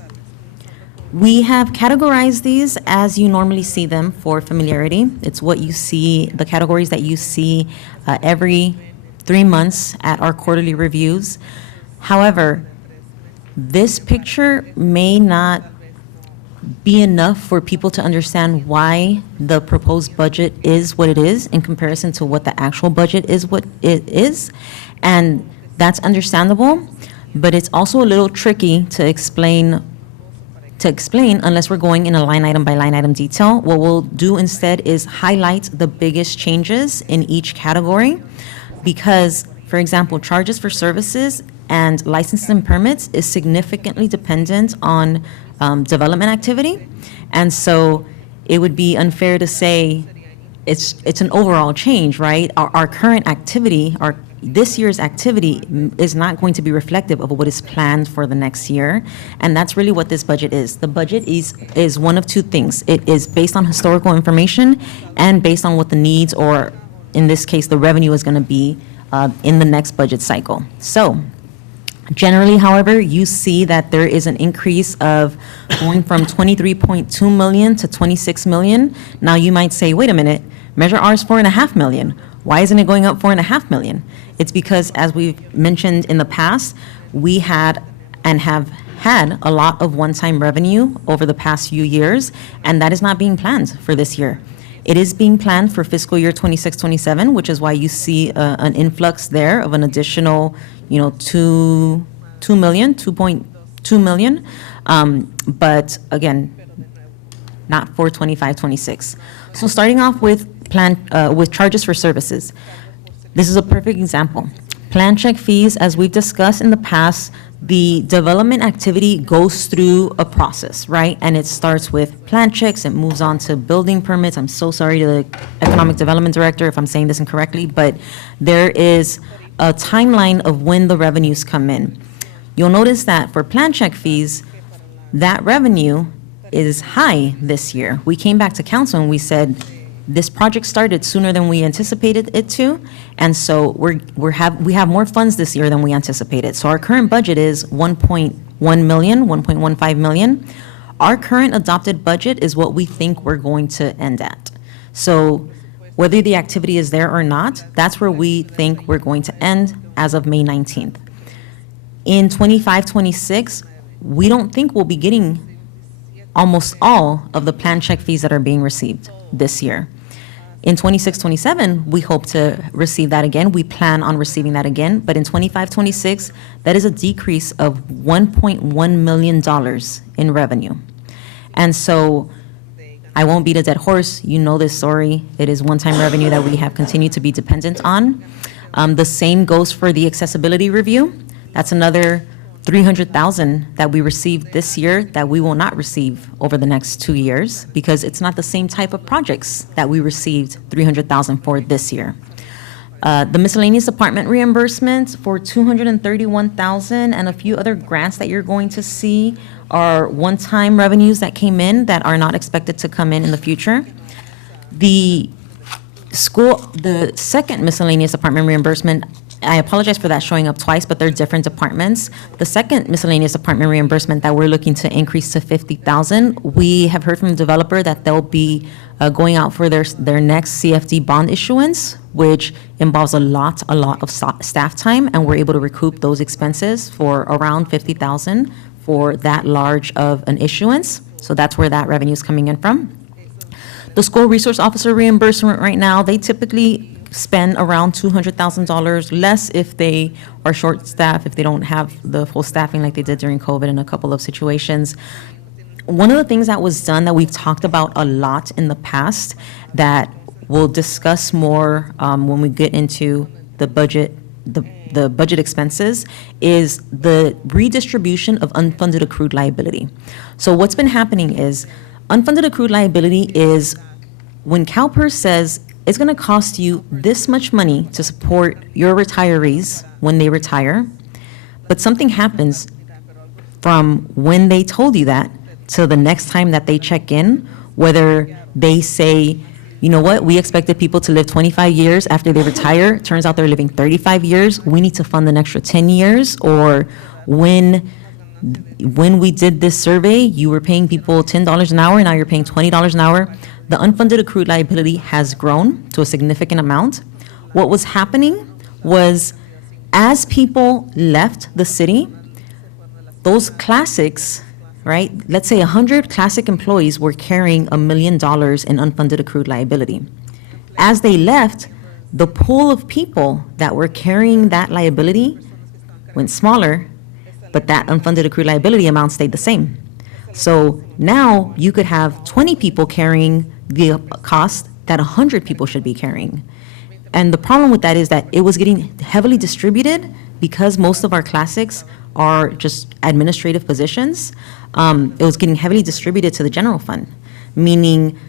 we have categorized these as you normally see them for familiarity. It's what you see, the categories that you see every 3 months at our quarterly reviews. However, this picture may not be enough for people to understand why the proposed budget is what it is in comparison to what the actual budget is what it is. And that's understandable, but it's also a little tricky to explain unless we're going in a line item by line item detail. What we'll do instead is highlight the biggest changes in each category, because, for example, charges for services and licenses and permits is significantly dependent on development activity. And so it would be unfair to say it's an overall change, right? Our current activity, this year's activity is not going to be reflective of what is planned for the next year. And that's really what this budget is. The budget is one of two things. It is based on historical information and based on what the needs, or in this case, the revenue is going to be in the next budget cycle. So generally, however, you see that there is an increase of going from 23.2 million to 26 million. Now you might say, wait a minute, Measure R is 4.5 million. Why isn't it going up 4.5 million? It's because, as we've mentioned in the past, we had and have had a lot of one-time revenue over the past few years, and that is not being planned for this year. It is being planned for fiscal year 26-27, which is why you see an influx there of an additional, 2.2 million. But again, not for 25-26. So starting off with with charges for services. This is a perfect example. Plan check fees, as we've discussed in the past, the development activity goes through a process, right? And it starts with plan checks, it moves on to building permits. I'm so sorry to the Economic Development Director if I'm saying this incorrectly, but there is a timeline of when the revenues come in. You'll notice that for plan check fees, that revenue is high this year. We came back to council and we said, this project started sooner than we anticipated it to, and so we have more funds this year than we anticipated. So our current budget is 1.1 million, 1.15 million. Our current adopted budget is what we think we're going to end at. So whether the activity is there or not, that's where we think we're going to end as of May 19th. In 25-26, we don't think we'll be getting almost all of the plan check fees that are being received this year. In 26-27, we hope to receive that again. We plan on receiving that again. But in 25-26, that is a decrease of $1.1 million in revenue. And so I won't beat a dead horse. You know this story. It is one-time revenue that we have continued to be dependent on. The same goes for the accessibility review. That's another $300,000 that we received this year that we will not receive over the next 2 years because it's not the same type of projects that we received $300,000 for this year. The miscellaneous department reimbursement for $231,000 and a few other grants that you're going to see are one-time revenues that came in that are not expected to come in the future. The second miscellaneous department reimbursement, I apologize for that showing up twice, but they're different departments. The second miscellaneous department reimbursement that we're looking to increase to $50,000, we have heard from the developer that they'll be going out for their next CFD bond issuance, which involves a lot of staff time, and we're able to recoup those expenses for around $50,000 for that large of an issuance. So that's where that revenue is coming in from. The school resource officer reimbursement right now, they typically spend around $200,000 less if they are short-staffed, if they don't have the full staffing like they did during COVID in a couple of situations. One of the things that was done that we've talked about a lot in the past that we'll discuss more when we get into the budget, the budget expenses, is the redistribution of unfunded accrued liability. So what's been happening is unfunded accrued liability is when CalPERS says it's going to cost you this much money to support your retirees when they retire, but something happens from when they told you that to the next time that they check in, whether they say, you know what, we expected people to live 25 years after they retire, turns out they're living 35 years, we need to fund an extra 10 years, or when we did this survey, you were paying people $10 an hour, now you're paying $20 an hour. The unfunded accrued liability has grown to a significant amount. What was happening was, as people left the city, those classics, right? Let's say 100 classic employees were carrying $1 million in unfunded accrued liability. As they left, the pool of people that were carrying that liability went smaller, but that unfunded accrued liability amount stayed the same. So now you could have 20 people carrying the cost that 100 people should be carrying. And the problem with that is that it was getting heavily distributed because most of our classics are just administrative positions. It was getting heavily distributed to the general fund, meaning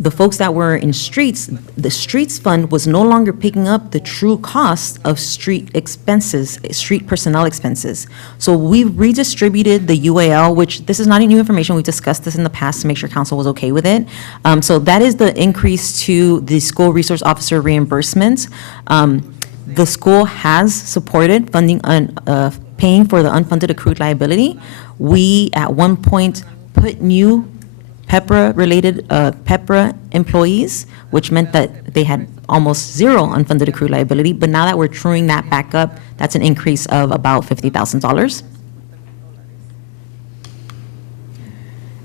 the folks that were in streets, the streets fund was no longer picking up the true cost of street expenses, street personnel expenses. So we redistributed the UAL, which this is not any new information. We've discussed this in the past to make sure council was okay with it. So that is the increase to the school resource officer reimbursement. The school has supported funding, paying for the unfunded accrued liability. We, at one point, put new PEPRA-related PEPRA employees, which meant that they had almost zero unfunded accrued liability. But now that we're truing that back up, that's an increase of about $50,000.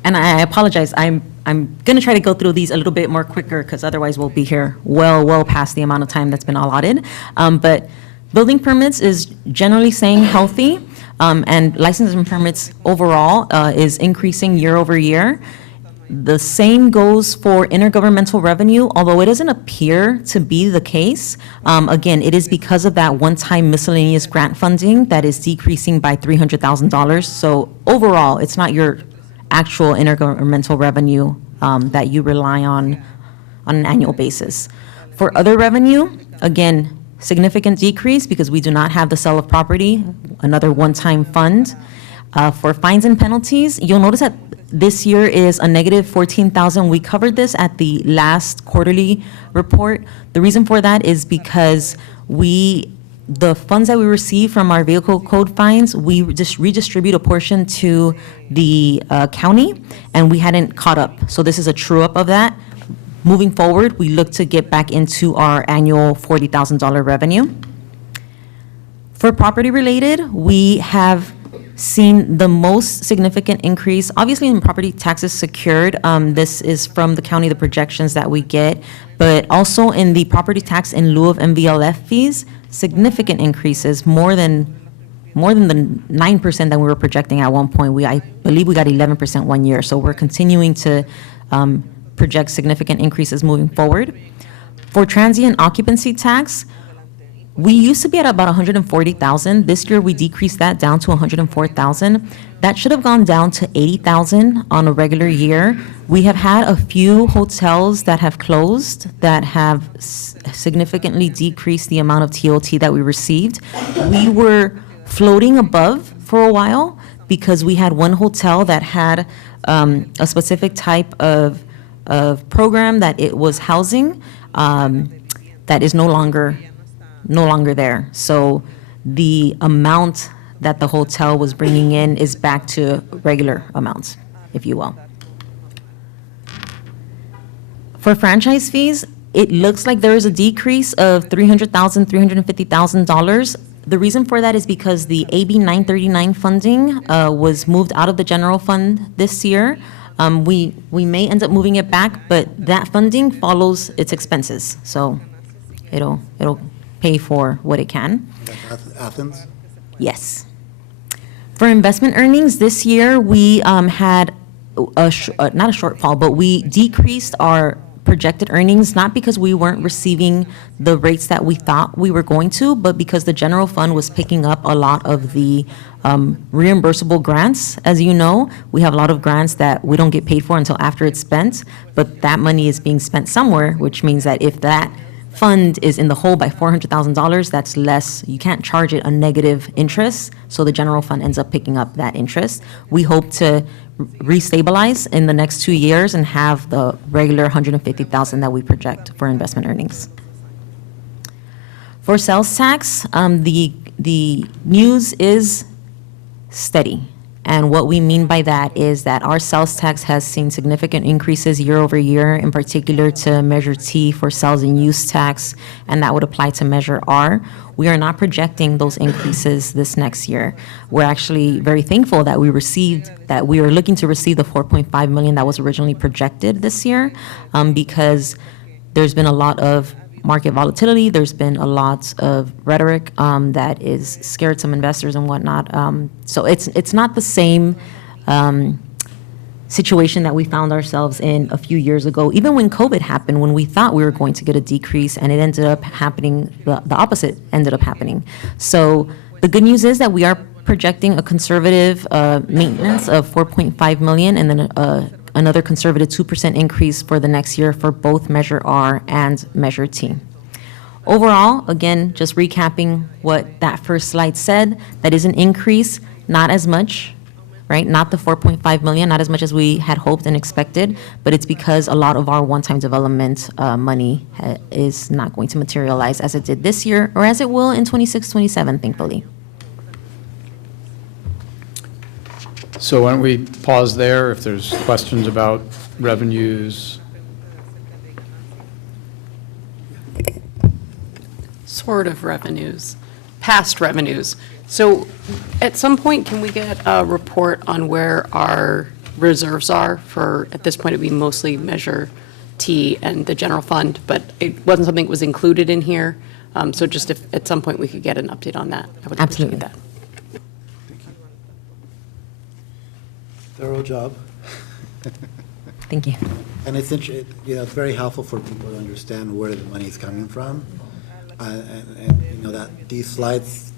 And I apologize, I'm going to try to go through these a little bit more quicker because otherwise we'll be here well past the amount of time that's been allotted. But building permits is generally staying healthy, and licensing permits overall is increasing year over year. The same goes for intergovernmental revenue, although it doesn't appear to be the case. Again, it is because of that one-time miscellaneous grant funding that is decreasing by $300,000. So overall, it's not your actual intergovernmental revenue that you rely on an annual basis. For other revenue, again, significant decrease because we do not have the sale of property, another one-time fund. For fines and penalties, you'll notice that this year is a negative 14,000. We covered this at the last quarterly report. The reason for that is because the funds that we receive from our vehicle code fines, we just redistribute a portion to the county, and we hadn't caught up. So this is a true-up of that. Moving forward, we look to get back into our annual $40,000 revenue. For property-related, we have seen the most significant increase, obviously in property taxes secured. This is from the county, the projections that we get, but also in the property tax in lieu of MVLF fees, significant increases, more than the 9% that we were projecting at one point. I believe we got 11% one year, so we're continuing to project significant increases moving forward. For transient occupancy tax, we used to be at about 140,000. This year, we decreased that down to 104,000. That should have gone down to 80,000 on a regular year. We have had a few hotels that have closed that have significantly decreased the amount of TOT that we received. We were floating above for a while because we had one hotel that had a specific type of program that it was housing that is no longer there. So the amount that the hotel was bringing in is back to regular amounts, if you will. For franchise fees, it looks like there is a decrease of $300,000, $350,000. The reason for that is because the AB 939 funding was moved out of the general fund this year. We may end up moving it back, but that funding follows its expenses, so it'll pay for what it can. Athens? Yes. For investment earnings, this year, we had not a shortfall, but we decreased our projected earnings, not because we weren't receiving the rates that we thought we were going to, but because the general fund was picking up a lot of the reimbursable grants. As you know, we have a lot of grants that we don't get paid for until after it's spent, but that money is being spent somewhere, which means that if that fund is in the hole by $400,000, that's less, you can't charge it a negative interest, so the general fund ends up picking up that interest. We hope to restabilize in the next 2 years and have the regular $150,000 that we project for investment earnings. For sales tax, the news is steady. And what we mean by that is that our sales tax has seen significant increases year over year, in particular to Measure T for sales and use tax, and that would apply to Measure R. We are not projecting those increases this next year. We're actually very thankful that we are looking to receive the $4.5 million that was originally projected this year, because there's been a lot of market volatility. There's been a lot of rhetoric that is scared some investors and whatnot. So it's not the same situation that we found ourselves in a few years ago. Even when COVID happened, when we thought we were going to get a decrease, and it ended up happening, the opposite ended up happening. So the good news is that we are projecting a conservative maintenance of $4.5 million, and then another conservative 2% increase for the next year for both Measure R and Measure T. Overall, again, just recapping what that first slide said, that is an increase, not as much, right? Not the $4.5 million, not as much as we had hoped and expected, but it's because a lot of our one-time development money is not going to materialize as it did this year, or as it will in 26, 27, thankfully. So why don't we pause there if there's questions about revenues? Sort of revenues, past revenues. So at some point, can we get a report on where our reserves are for, at this point, it'd be mostly Measure T and the general fund, but it wasn't something that was included in here. So just if at some point we could get an update on that, I would appreciate Absolutely. that. Thorough job. Thank you. And it's it's very helpful for people to understand where the money is coming from. And that these slides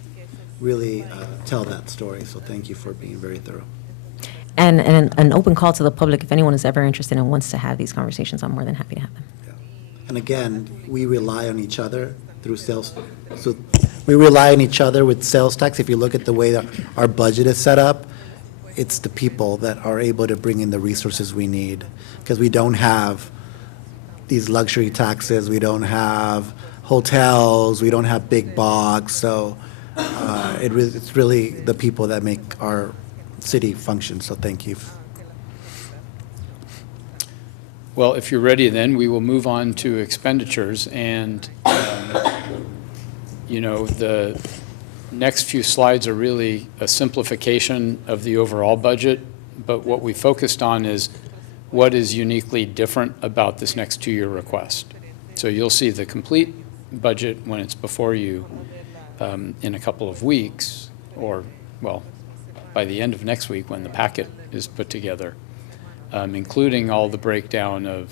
really tell that story. So thank you for being very thorough. And an open call to the public, if anyone is ever interested and wants to have these conversations, I'm more than happy to have them. Yeah. And again, we rely on each other through sales. So we rely on each other with sales tax. If you look at the way that our budget is set up, it's the people that are able to bring in the resources we need. Because we don't have these luxury taxes, we don't have hotels, we don't have big bogs, so it's really the people that make our city function, so thank you. Well, if you're ready, then we will move on to expenditures. And, the next few slides are really a simplification of the overall budget. But what we focused on is what is uniquely different about this next two-year request. So you'll see the complete budget when it's before you in a couple of weeks, or, well, by the end of next week when the packet is put together. Including all the breakdown of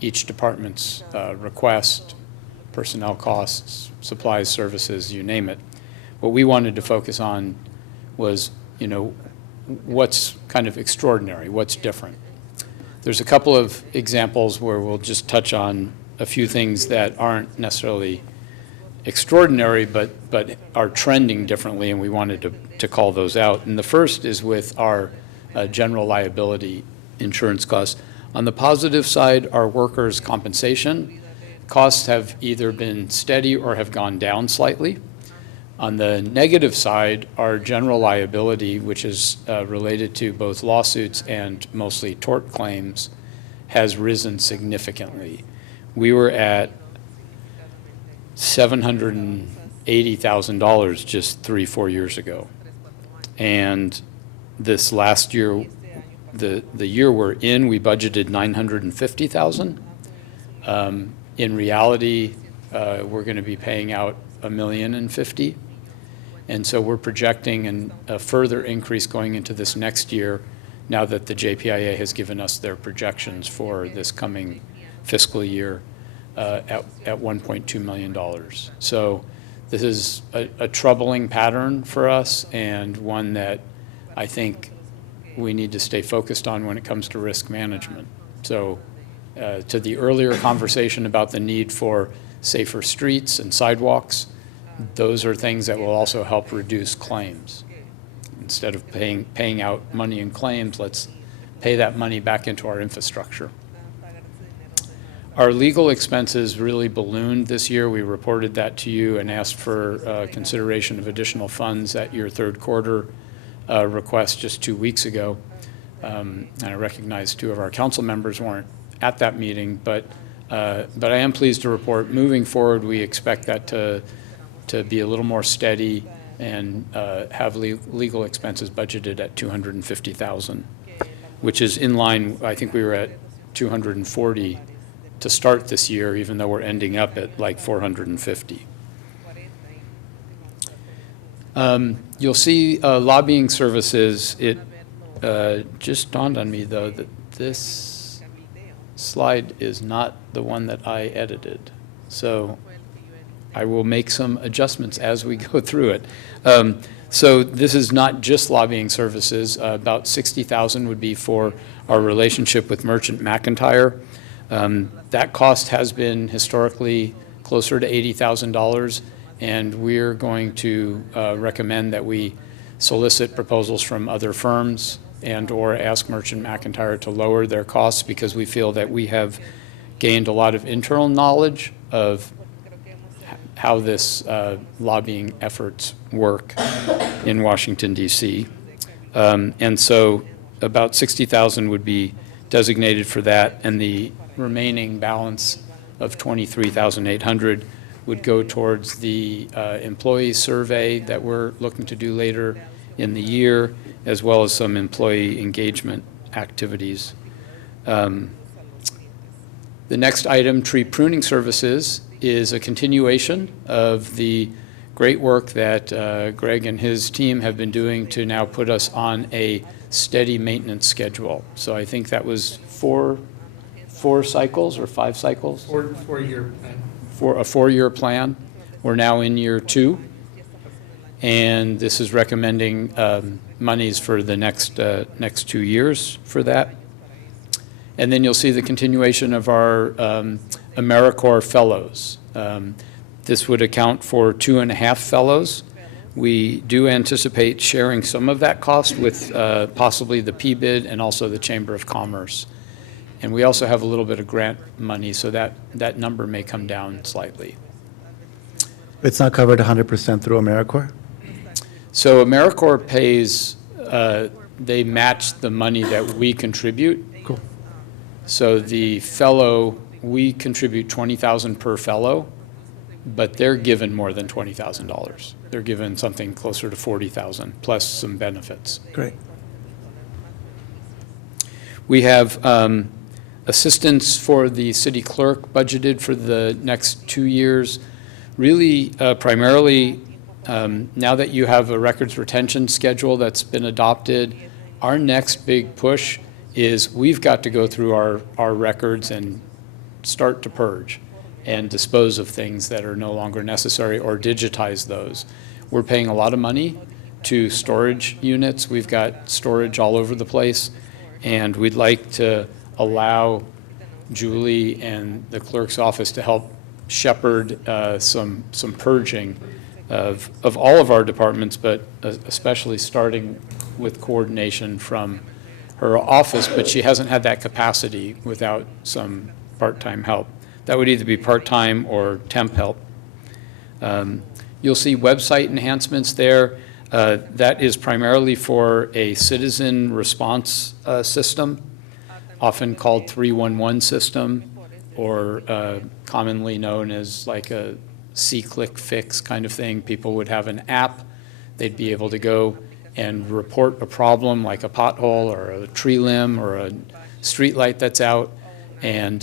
each department's request, personnel costs, supplies, services, you name it. What we wanted to focus on was, what's kind of extraordinary, what's different. There's a couple of examples where we'll just touch on a few things that aren't necessarily extraordinary, but are trending differently, and we wanted to call those out. And the first is with our general liability insurance costs. On the positive side, our workers' compensation costs have either been steady or have gone down slightly. On the negative side, our general liability, which is related to both lawsuits and mostly tort claims, has risen significantly. We were at $780,000 just 3-4 years ago. And this last year, the year we're in, we budgeted $950,000. In reality, we're going to be paying out $1,050,000. And so we're projecting a further increase going into this next year now that the JPIA has given us their projections for this coming fiscal year at $1.2 million. So this is a troubling pattern for us, and one that I think we need to stay focused on when it comes to risk management. So to the earlier conversation about the need for safer streets and sidewalks, those are things that will also help reduce claims. Instead of paying out money in claims, let's pay that money back into our infrastructure. Our legal expenses really ballooned this year. We reported that to you and asked for consideration of additional funds at your third quarter request just 2 weeks ago. And I recognize 2 of our council members weren't at that meeting, but I am pleased to report moving forward, we expect that to be a little more steady and have legal expenses budgeted at $250,000, which is in line. I think we were at $240,000 to start this year, even though we're ending up at like $450,000. You'll see lobbying services. It just dawned on me, though, that this slide is not the one that I edited. So I will make some adjustments as we go through it. So this is not just lobbying services. About $60,000 would be for our relationship with Merchant McIntyre. That cost has been historically closer to $80,000, and we're going to recommend that we solicit proposals from other firms and/or ask Merchant McIntyre to lower their costs, because we feel that we have gained a lot of internal knowledge of how this lobbying efforts work in Washington, D.C. And so about $60,000 would be designated for that, and the remaining balance of $23,800 would go towards the employee survey that we're looking to do later in the year, as well as some employee engagement activities. The next item, tree pruning services, is a continuation of the great work that Greg and his team have been doing to now put us on a steady maintenance schedule. So I think that was four cycles or 5 cycles? 4-year plan. For a 4-year plan. We're now in year 2. And this is recommending monies for the next 2 years for that. And then you'll see the continuation of our AmeriCorps fellows. This would account for 2.5 fellows, We do anticipate sharing some of that cost with possibly the PBID and also the Chamber of Commerce. And we also have a little bit of grant money, so that number may come down slightly. It's not covered 100% through AmeriCorps? So AmeriCorps pays, they match the money that we contribute. Cool. So the fellow, we contribute $20,000 per fellow, but they're given more than $20,000. They're given something closer to $40,000 plus some benefits. Great. We have assistance for the city clerk budgeted for the next 2 years. Really, primarily, now that you have a records retention schedule that's been adopted, our next big push is we've got to go through our records and start to purge and dispose of things that are no longer necessary or digitize those. We're paying a lot of money to storage units. We've got storage all over the place, and we'd like to allow Julie and the clerk's office to help shepherd some purging of all of our departments, but especially starting with coordination from her office, but she hasn't had that capacity without some part-time help. That would either be part-time or temp help. You'll see website enhancements there. That is primarily for a citizen response system, often called 311 system, or commonly known as like a see-click fix kind of thing. People would have an app. They'd be able to go and report a problem like a pothole or a tree limb or a street light that's out, and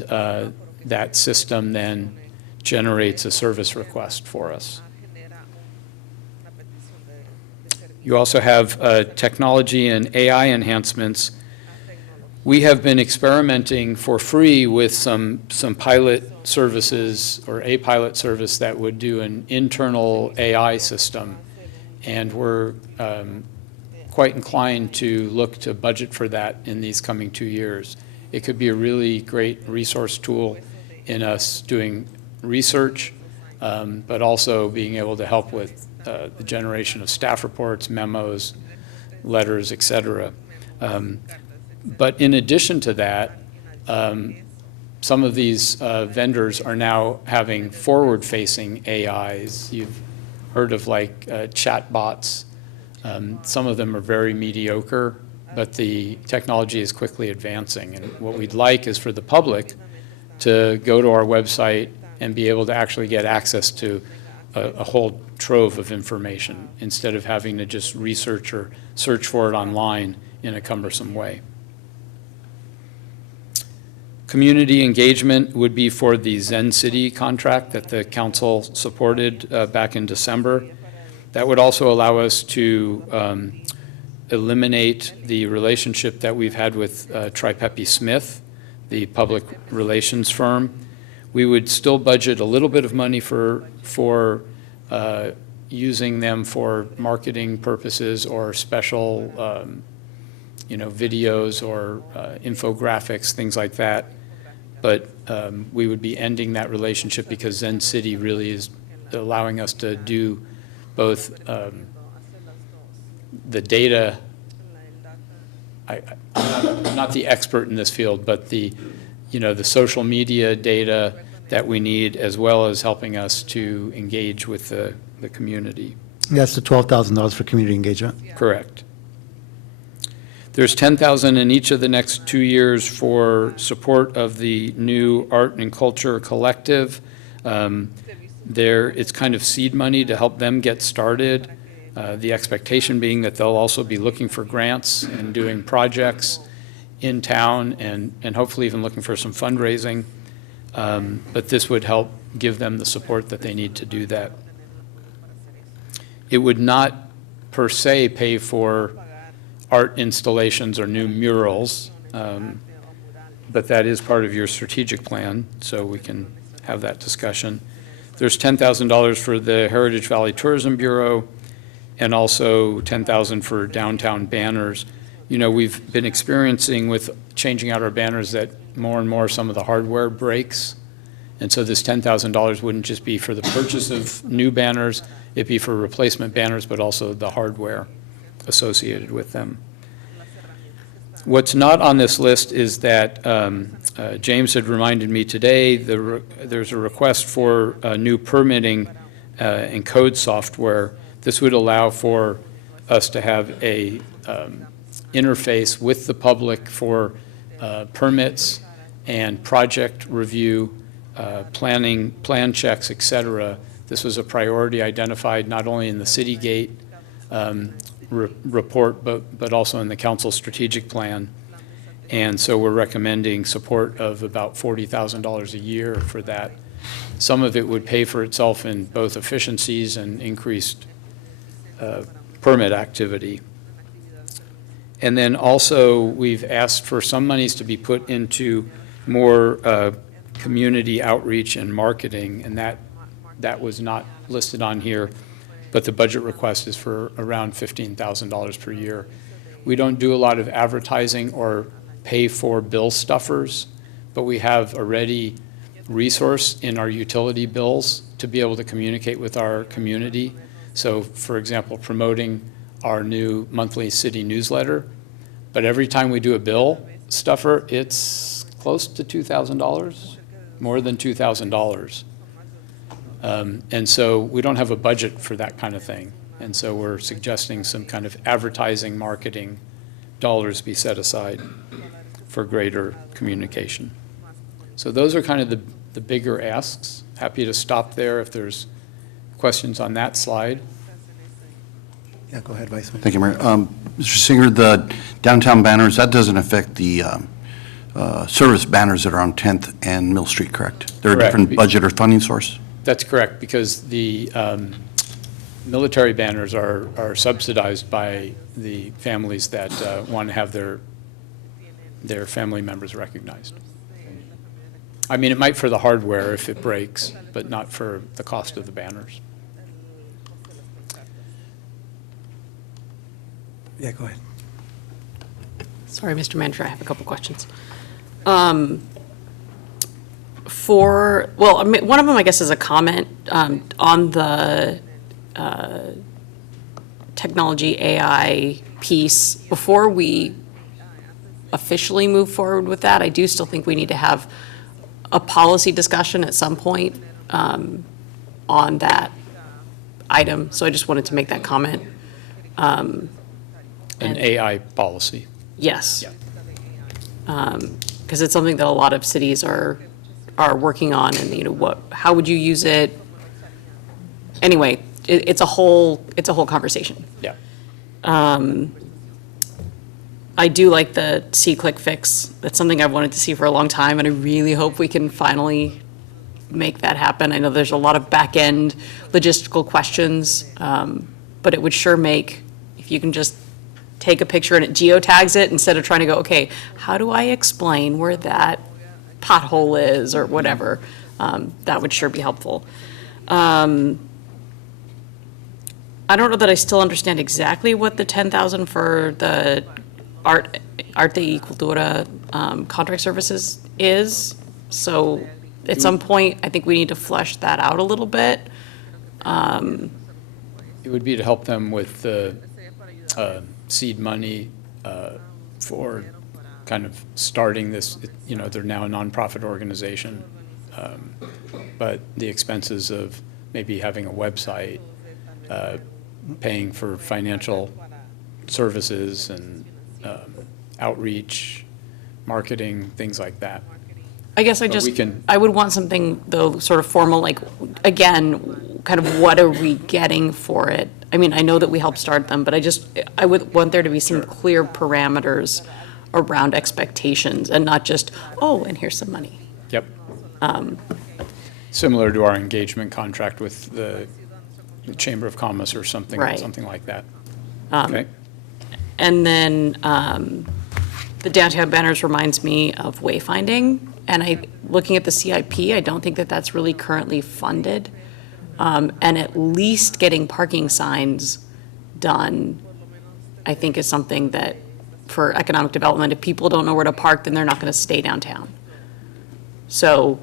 that system then generates a service request for us. You also have technology and AI enhancements. We have been experimenting for free with some pilot services, or a pilot service that would do an internal AI system, and we're quite inclined to look to budget for that in these coming 2 years. It could be a really great resource tool in us doing research, but also being able to help with the generation of staff reports, memos, letters, et cetera. But in addition to that, some of these vendors are now having forward-facing AIs. You've heard of like chat bots. Some of them are very mediocre, but the technology is quickly advancing. And what we'd like is for the public to go to our website and be able to actually get access to a whole trove of information instead of having to just research or search for it online in a cumbersome way. Community engagement would be for the Zen City contract that the council supported back in December. That would also allow us to eliminate the relationship that we've had with Tripepi Smith, the public relations firm. We would still budget a little bit of money for using them for marketing purposes or special videos or infographics, things like that. But we would be ending that relationship because Zen City really is allowing us to do both the data. I'm not the expert in this field, but the social media data that we need, as well as helping us to engage with the community. That's the $12,000 for community engagement? Correct. There's $10,000 in each of the next 2 years for support of the new Art and Culture Collective. It's kind of seed money to help them get started. The expectation being that they'll also be looking for grants and doing projects in town and hopefully even looking for some fundraising. But this would help give them the support that they need to do that. It would not per se pay for art installations or new murals, but that is part of your strategic plan, so we can have that discussion. There's $10,000 for the Heritage Valley Tourism Bureau and also $10,000 for downtown banners. We've been experiencing with changing out our banners that more and more some of the hardware breaks. And so this $10,000 wouldn't just be for the purchase of new banners, It'd be for replacement banners, but also the hardware associated with them. What's not on this list is that James had reminded me today, there's a request for new permitting and code software. This would allow for us to have a interface with the public for permits and project review, planning, plan checks, et cetera. This was a priority identified not only in the Citygate report, but also in the council strategic plan. And so we're recommending support of about $40,000 a year for that. Some of it would pay for itself in both efficiencies and increased permit activity. And then also, we've asked for some monies to be put into more community outreach and marketing, and that was not listed on here, but the budget request is for around $15,000 per year. We don't do a lot of advertising or pay for bill stuffers, but we have a ready resource in our utility bills to be able to communicate with our community. So, for example, promoting our new monthly city newsletter, but every time we do a bill stuffer, it's close to $2,000, more than $2,000. And so we don't have a budget for that kind of thing. And so we're suggesting some kind of advertising, marketing dollars be set aside for greater communication. So those are kind of the bigger asks. Happy to stop there if there's questions on that slide. Yeah, go ahead, Vice Mayor. Thank you, Mayor. Mr. Singer, the downtown banners, that doesn't affect the service banners that are on 10th and Mill Street, correct? They're a Correct. different budget or funding source? That's correct, because the military banners are subsidized by the families that want to have their family members recognized. I mean, it might for the hardware if it breaks, but not for the cost of the banners. Yeah, go ahead. Sorry, Mr. Manager, I have a couple questions. One of them, I guess, is a comment on the technology AI piece. Before we officially move forward with that, I do still think we need to have a policy discussion at some point on that item. So I just wanted to make that comment. An AI policy. Yes. Yeah. Because it's something that a lot of cities are working on, and how would you use it? Anyway, it's a whole conversation. Yeah. I do like the C-click fix. That's something I've wanted to see for a long time, and I really hope we can finally make that happen. I know there's a lot of back-end logistical questions, but it would sure make, if you can just take a picture and it geotags it instead of trying to go, okay, how do I explain where that pothole is or whatever, that would sure be helpful. I don't know that I still understand exactly what the 10,000 for the Arte y Cultura contract services is. So at some point, I think we need to flesh that out a little bit. It would be to help them with the seed money for kind of starting this, they're now a nonprofit organization, but the expenses of maybe having a website, paying for financial services and outreach, marketing, things like that. I guess I would want something, though, sort of formal, like, again, kind of what are we getting for it? I mean, I know that we help start them, but I would want there to be some clear parameters around expectations and not just, oh, and here's some money. Yep. Similar to our engagement contract with the Chamber of Commerce or something, Right. something like that. Okay. And then the downtown banners reminds me of wayfinding. And looking at the CIP, I don't think that that's really currently funded. And at least getting parking signs done, I think, is something that, for economic development, if people don't know where to park, then they're not going to stay downtown. So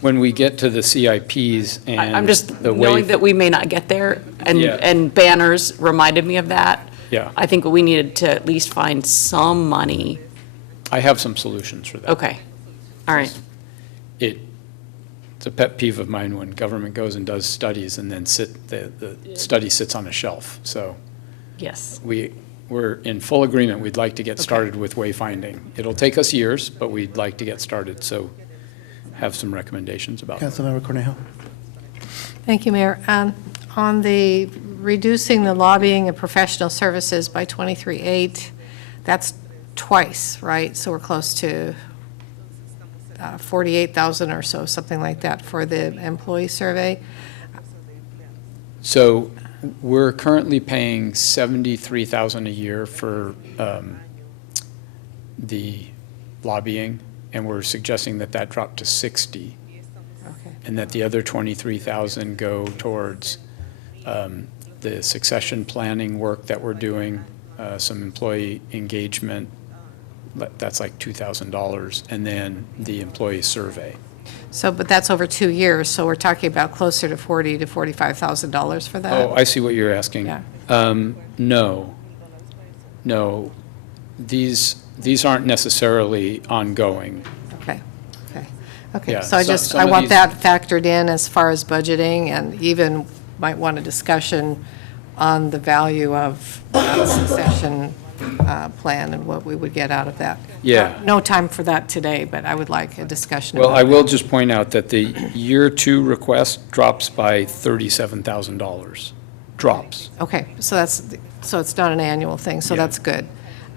when we get to the CIPs and. I'm just the knowing way- that we may not get there, and, Yeah. and banners reminded me of that. Yeah. I think we needed to at least find some money. I have some solutions for that. Okay, all right. It's a pet peeve of mine when government goes and does studies and then the study sits on a shelf. So Yes. we're in full agreement. We'd like to get started with wayfinding. It'll take us years, but we'd like to get started. So have some recommendations about that. Councilmember Cornejo. Thank you, Mayor. On the reducing the lobbying and professional services by 23.8, that's twice, right? So we're close to 48,000 or so, something like that, for the employee survey. So we're currently paying $73,000 a year for the lobbying, and we're suggesting that that drop to 60, Okay. and that the other 23,000 go towards the succession planning work that we're doing, some employee engagement, that's like $2,000, and then the employee survey. So, but that's over 2 years, so we're talking about closer to $40,000 to $45,000 for that? Oh, I see what you're asking. Yeah. No. These aren't necessarily ongoing. Okay, okay, okay. Yeah, So I some I of want these- that factored in as far as budgeting, and even might want a discussion on the value of that succession plan and what we would get out of that. Yeah. No time for that today, but I would like a discussion Well, about I will that. just point out that the year two request drops by $37,000. Drops. Okay, so it's not an annual thing, so Yeah. that's good.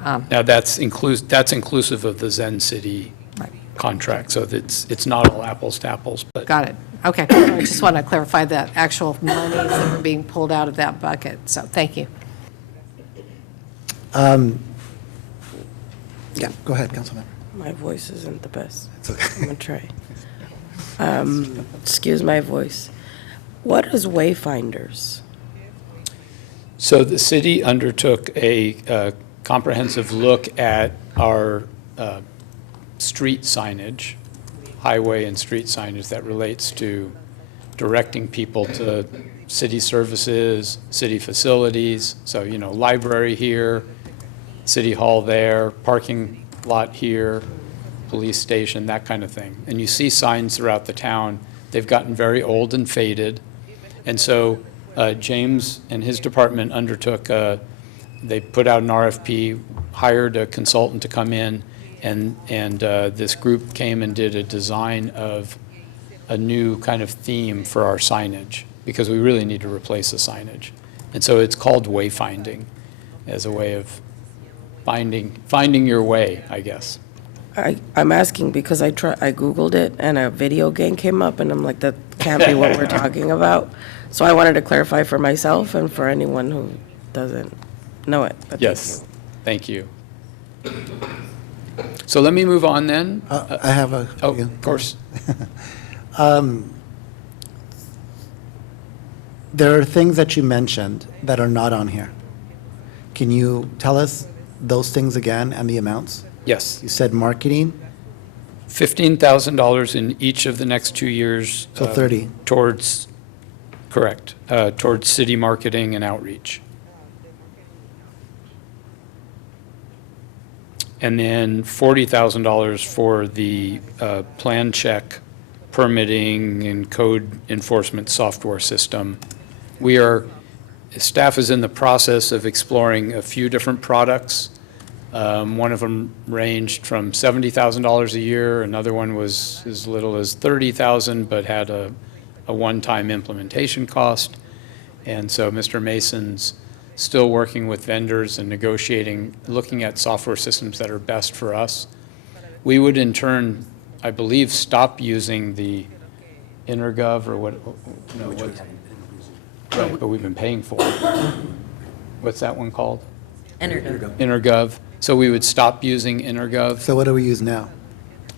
Now, that's inclusive of the Zen City Right. contract, so it's not all apples to apples, but. Got it. Okay. I just want to clarify that actual monies that were being pulled out of that bucket, so thank you. Yeah, go ahead, Councilmember. My voice isn't the best. It's okay. I'm gonna try. Excuse my voice. What is Wayfinders? So the city undertook a comprehensive look at our street signage, highway and street signage that relates to directing people to city services, city facilities. So, library here, city hall there, parking lot here, police station, that kind of thing. And you see signs throughout the town. They've gotten very old and faded. And so James and his department undertook, they put out an RFP, hired a consultant to come in, and this group came and did a design of a new kind of theme for our signage, because we really need to replace the signage. And so it's called wayfinding, as a way of finding your way, I guess. I'm asking because I Googled it and a video game came up and I'm like, that can't be what we're talking about. So I wanted to clarify for myself and for anyone who doesn't know it. But thank Yes, you. thank you. So let me move on then. I have a. Oh, of course. There are things that you mentioned that are not on here. Can you tell us those things again and the amounts? Yes. You said marketing, $15,000 in each of the next 2 years. So 30. Towards, correct, towards city marketing and outreach. And then $40,000 for the plan check, permitting, and code enforcement software system. Staff is in the process of exploring a few different products. One of them ranged from $70,000 a year. Another one was as little as $30,000, but had a one-time implementation cost. And so Mr. Mason's still working with vendors and negotiating, looking at software systems that are best for us. We would in turn, I believe, stop using the Intergov or what, no, what? Right, but we've been paying for it. What's that one called? Intergov. So we would stop using Intergov. so what do we use now?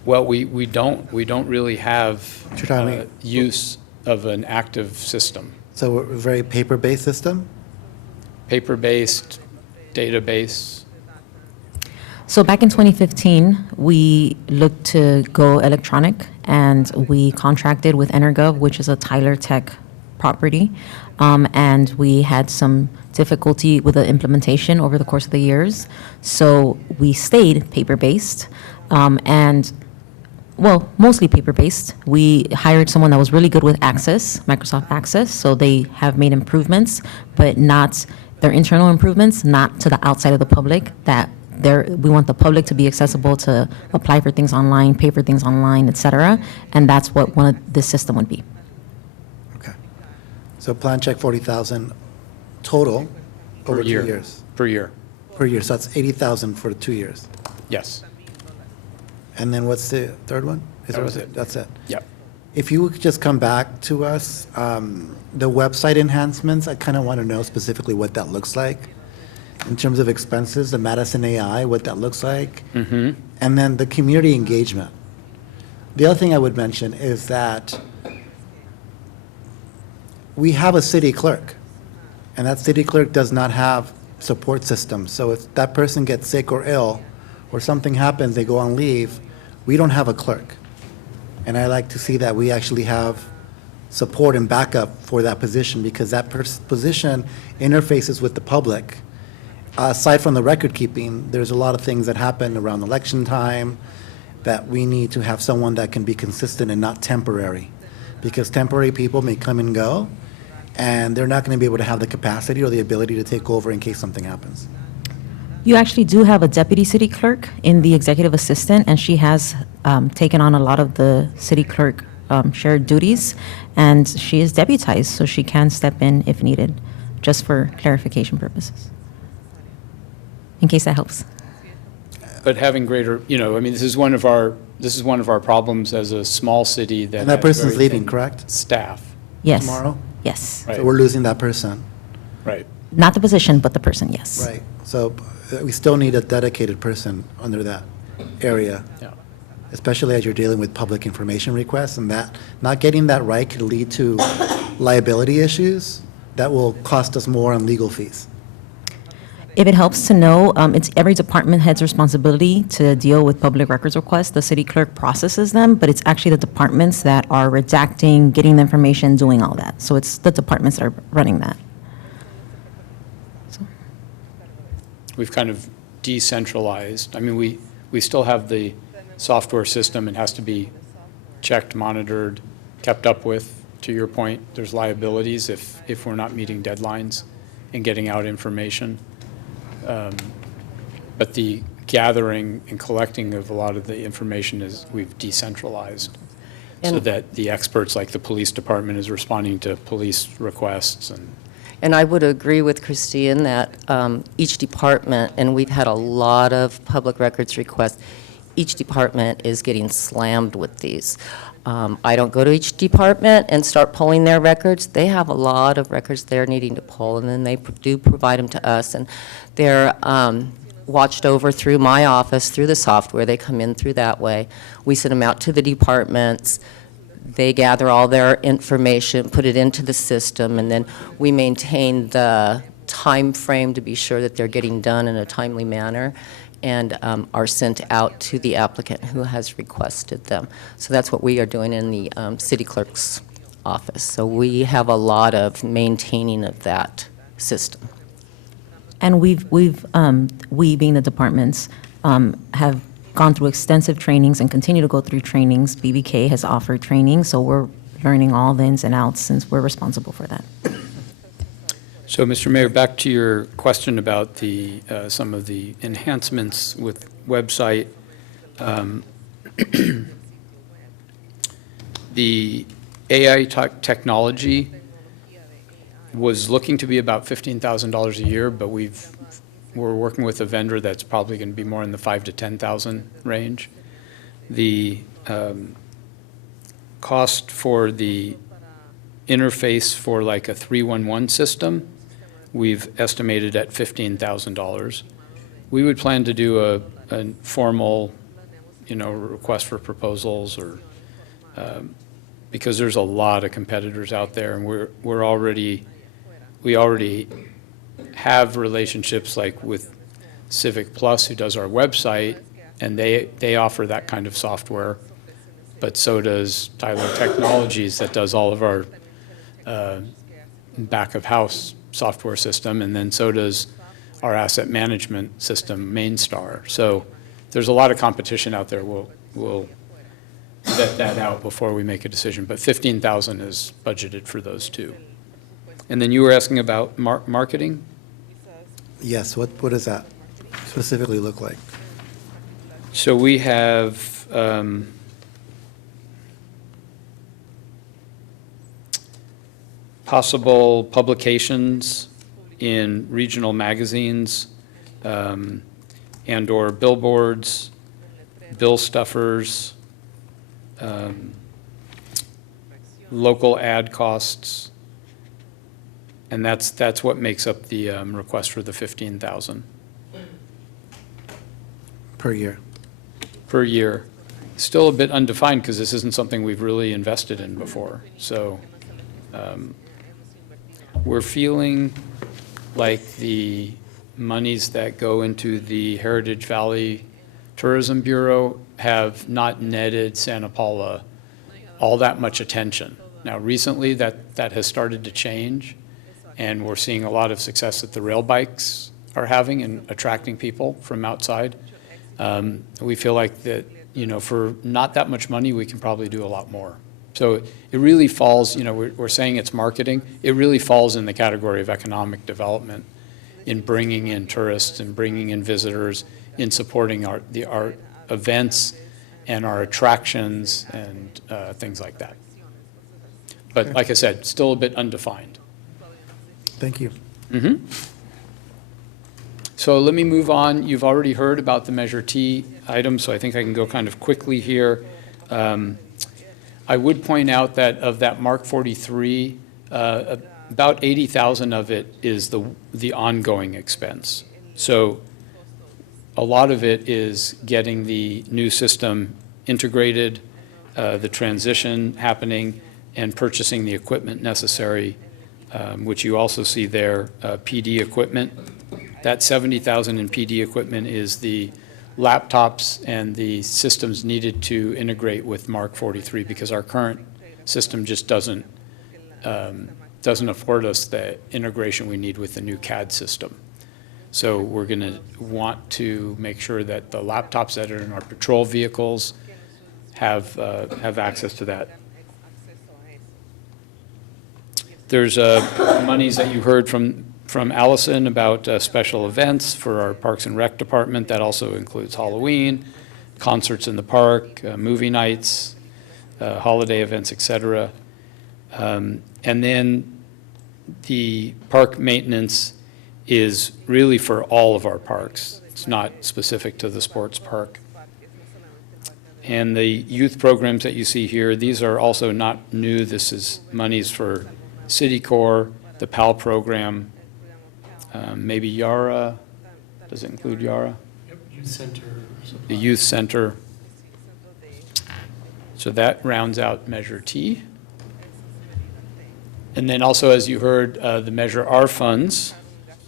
Well, we don't really have You're telling me- use of an active system. So we're a very paper-based system? Paper-based, database. So back in 2015, we looked to go electronic, and we contracted with Energov, which is a Tyler Tech property, and we had some difficulty with the implementation over the course of the years. So we stayed paper-based, well, mostly paper-based. We hired someone that was really good with Access, Microsoft Access, so they have made improvements, but not their internal improvements, not to the outside of the public, that we want the public to be accessible to apply for things online, pay for things online, et cetera, and that's what one of this system would be. Okay. So plan check 40,000 total over 2 year. years. Per year, Per year, so that's 80,000 for 2 years. yes. And then what's the third one? Is That there- was it. That's it. Yep. If you would just come back to us, the website enhancements, I kind of want to know specifically what that looks like in terms of expenses, the Madison AI, what that looks like. And then the community engagement. The other thing I would mention is that we have a city clerk, and that city clerk does not have support systems. So if that person gets sick or ill, or something happens, they go on leave, we don't have a clerk. And I like to see that we actually have support and backup for that position, because that position interfaces with the public. Aside from the record keeping, there's a lot of things that happen around election time that we need to have someone that can be consistent and not temporary. Because temporary people may come and go, and they're not going to be able to have the capacity or the ability to take over in case something happens. You actually do have a deputy city clerk in the executive assistant, and she has taken on a lot of the city clerk shared duties, and she is deputized, so she can step in if needed, just for clarification purposes, in case that helps. But having greater, I mean, this is one of our problems as a small city that And that has person's very leaving, thin correct? Staff, Yes. Tomorrow? Yes. Right. So we're losing that person. right. Not the position, but the person, yes. Right. So we still need a dedicated person under that area, Yeah. especially as you're dealing with public information requests, and that, not getting that right could lead to liability issues that will cost us more on legal fees. If it helps to know, it's every department head's responsibility to deal with public records requests. The city clerk processes them, but it's actually the departments that are redacting, getting the information, doing all that. So it's the departments that are running that. We've kind of decentralized. I mean, we still have the software system. It has to be checked, monitored, kept up with. To your point, there's liabilities if we're not meeting deadlines and getting out information. But the gathering and collecting of a lot of the information we've decentralized, so that the experts, like the police department, is responding to police requests. And I would agree with Christine that each department, and we've had a lot of public records requests, each department is getting slammed with these. I don't go to each department and start pulling their records. They have a lot of records they're needing to pull, and then they do provide them to us. And they're watched over through my office, through the software. They come in through that way. We send them out to the departments. They gather all their information, put it into the system, and then we maintain the time frame to be sure that they're getting done in a timely manner, and are sent out to the applicant who has requested them. So that's what we are doing in the city clerk's office. So we have a lot of maintaining of that system. And we being the departments, have gone through extensive trainings and continue to go through trainings. BBK has offered training, so we're learning all the ins and outs since we're responsible for that. So, Mr. Mayor, back to your question about some of the enhancements with website. The AI technology was looking to be about $15,000 a year, but we're working with a vendor that's probably going to be more in the $5,000 to $10,000 range. The cost for the interface for like a 311 system, we've estimated at $15,000. We would plan to do a formal, request for proposals, or because there's a lot of competitors out there, and we already have relationships like with Civic Plus, who does our website, and they offer that kind of software. But so does Tyler Technologies that does all of our back-of-house software system, and then so does our asset management system, Mainstar. So there's a lot of competition out there. We'll vet that out before we make a decision, but 15,000 is budgeted for those two. And then you were asking about marketing? Yes, what does that specifically look like? So we have possible publications in regional magazines and/or billboards, bill stuffers, local ad costs, and that's what makes up the request for the 15,000 Per year? per year. Still a bit undefined because this isn't something we've really invested in before. So we're feeling like the monies that go into the Heritage Valley Tourism Bureau have not netted Santa Paula all that much attention. Now, recently, that has started to change, and we're seeing a lot of success that the rail bikes are having in attracting people from outside. We feel like that, for not that much money, we can probably do a lot more. So it really falls, we're saying it's marketing. It really falls in the category of economic development in bringing in tourists and bringing in visitors, in supporting our events and our attractions and things like that. But like I said, still a bit undefined. Thank you. So let me move on. You've already heard about the Measure T item, so I think I can go kind of quickly here. I would point out that of that Mark 43, about 80,000 of it is the ongoing expense. So a lot of it is getting the new system integrated, the transition happening, and purchasing the equipment necessary, which you also see there, PD equipment. That 70,000 in PD equipment is the laptops and the systems needed to integrate with Mark 43, because our current system just doesn't afford us the integration we need with the new CAD system. So we're going to want to make sure that the laptops that are in our patrol vehicles have access to that. There's monies that you heard from Allison about special events for our Parks and Rec department. That also includes Halloween, concerts in the park, movie nights, holiday events, et cetera. And then the park maintenance is really for all of our parks. It's not specific to the sports park. And the youth programs that you see here, these are also not new. This is monies for City Corps, the PAL program, maybe Yara. Does it include Yara? Yep, youth center. The youth center. So that rounds out Measure T. And then also, as you heard, the Measure R funds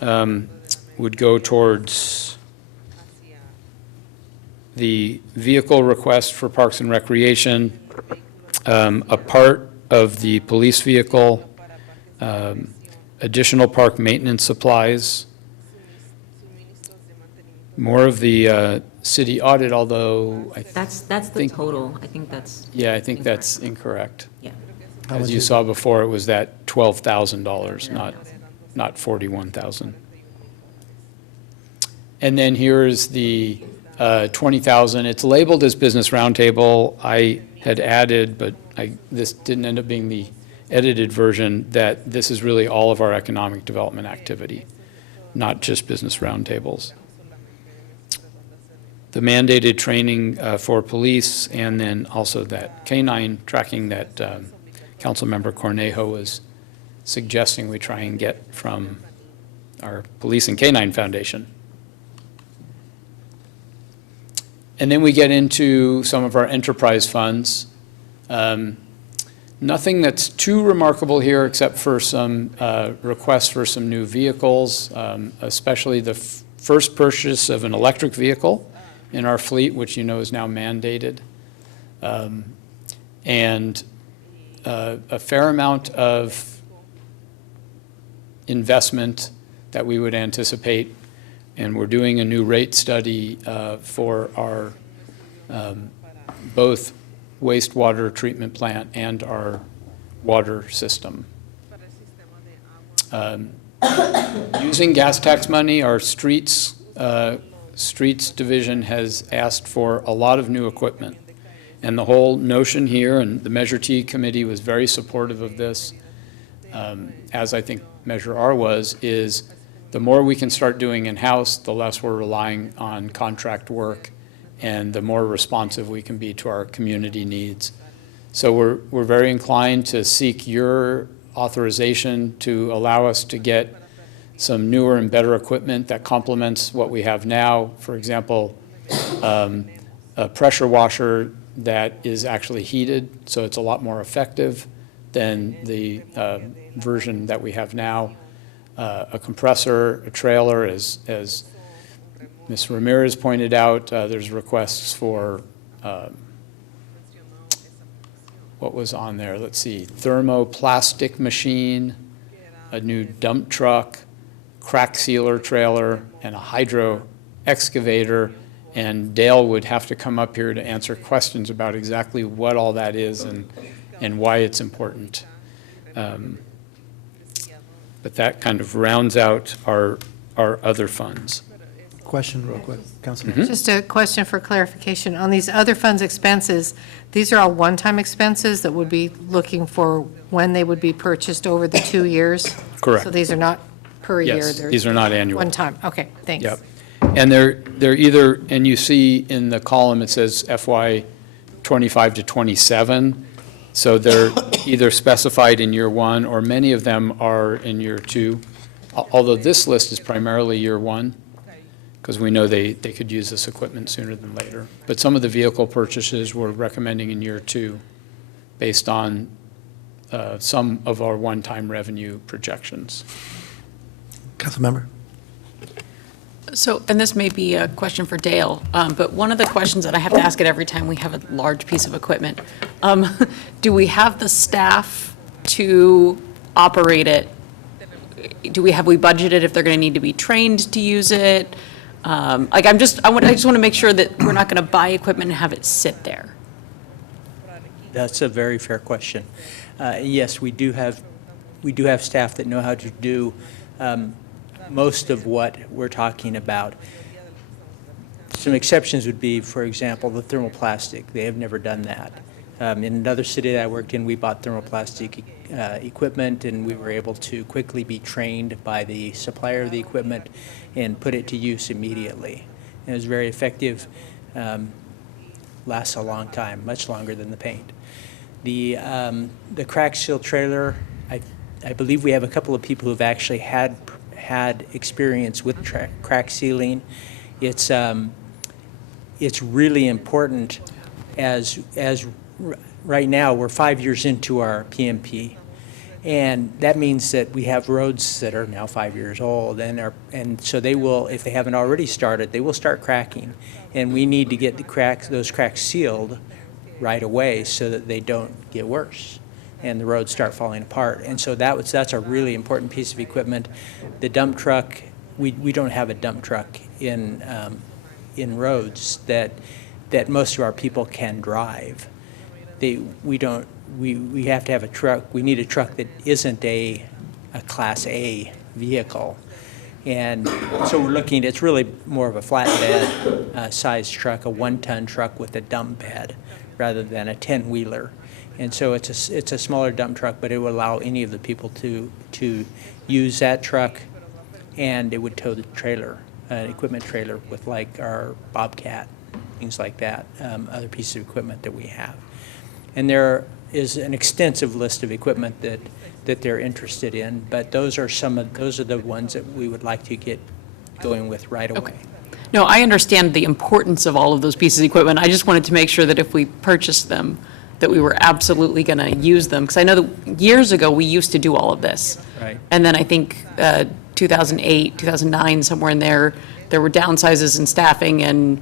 would go towards the vehicle request for Parks and Recreation, a part of the police vehicle, additional park maintenance supplies, more of the city audit, although I That's the think, total. I think that's, yeah, I think that's incorrect. yeah. How As much you is- saw before, it was that $12,000, not 41,000. And then here's the 20,000. It's labeled as Business Roundtable. I had added, but this didn't end up being the edited version, that this is really all of our economic development activity, not just Business Roundtables. The mandated training for police, and then also that canine tracking that Councilmember Cornejo was suggesting we try and get from our Police and Canine Foundation. And then we get into some of our enterprise funds. Nothing that's too remarkable here except for some requests for some new vehicles, especially the first purchase of an electric vehicle in our fleet, which you know is now mandated, and a fair amount of investment that we would anticipate. And we're doing a new rate study for our both wastewater treatment plant and our water system. Using gas tax money, our streets division has asked for a lot of new equipment. And the whole notion here, and the Measure T committee was very supportive of this, as I think Measure R was, is the more we can start doing in-house, the less we're relying on contract work, and the more responsive we can be to our community needs. So we're very inclined to seek your authorization to allow us to get some newer and better equipment that complements what we have now. For example, a pressure washer that is actually heated, so it's a lot more effective than the version that we have now. A compressor, a trailer, as Ms. Ramirez pointed out, there's requests for, what was on there? Let's see, thermoplastic machine, a new dump truck, crack sealer trailer, and a hydro excavator. And Dale would have to come up here to answer questions about exactly what all that is and why it's important. But that kind of rounds out our other funds. Question real quick, Councilman. Just a question for clarification. On these other funds expenses, these are all one-time expenses that would be looking for when they would be purchased over the 2 years? Correct. So these are not per year? Yes, they're these are not annual. One time, okay, thanks. Yep. And they're either, and you see in the column, it says FY '25 to '27. So they're either specified in year one, or many of them are in year two. Although this list is primarily year one, because we know they could use this equipment sooner than later. But some of the vehicle purchases we're recommending in year two, based on some of our one-time revenue projections. Councilmember? So, and this may be a question for Dale, but one of the questions that I have to ask it every time we have a large piece of equipment, do we have the staff to operate it? Have we budgeted if they're going to need to be trained to use it? I just want to make sure that we're not going to buy equipment and have it sit there. That's a very fair question. Yes, we do have staff that know how to do most of what we're talking about. Some exceptions would be, for example, the thermoplastic. They have never done that. In another city that I worked in, we bought thermoplastic equipment, and we were able to quickly be trained by the supplier of the equipment and put it to use immediately. And it was very effective, lasts a long time, much longer than the paint. The crack seal trailer, I believe we have a couple of people who've actually had experience with crack sealing. It's really important as right now we're 5 years into our PMP, and that means that we have roads that are now 5 years old, and so they will, if they haven't already started, they will start cracking, and we need to get those cracks sealed right away so that they don't get worse and the roads start falling apart. And so that's a really important piece of equipment. The dump truck, we don't have a dump truck in roads that most of our people can drive. We have to have a truck. We need a truck that isn't a Class A vehicle. And so we're looking, it's really more of a flatbed sized truck, a 1-ton truck with a dump bed rather than a 10-wheeler. And so it's a smaller dump truck, but it would allow any of the people to use that truck, and it would tow the trailer, an equipment trailer with like our Bobcat, things like that, other pieces of equipment that we have. And there is an extensive list of equipment that they're interested in, but those are the ones that we would like to get going with right away. Okay. No, I understand the importance of all of those pieces of equipment. I just wanted to make sure that if we purchased them, that we were absolutely going to use them. Because I know that years ago, we used to do all of this. Right. And then I think 2008, 2009, somewhere in there, there were downsizes in staffing, and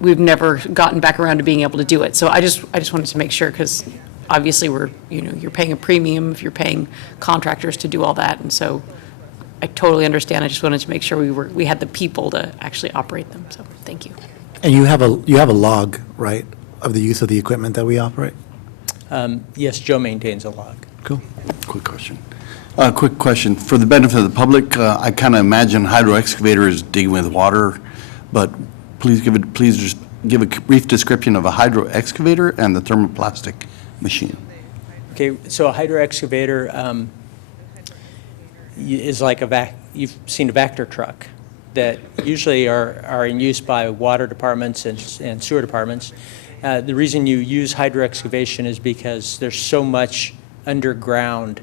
we've never gotten back around to being able to do it. So I just wanted to make sure, because obviously you're paying a premium if you're paying contractors to do all that, and so I totally understand. I just wanted to make sure we had the people to actually operate them, so thank you. And you have a log, right, of the use of the equipment that we operate? Yes, Joe maintains a log. Cool. Quick question. For the benefit of the public, I kind of imagine hydro excavator is digging with water, but please just give a brief description of a hydro excavator and the thermoplastic machine. Okay, so a hydro excavator is like you've seen a Vector truck that usually are in use by water departments and sewer departments. The reason you use hydro excavation is because there's so much underground.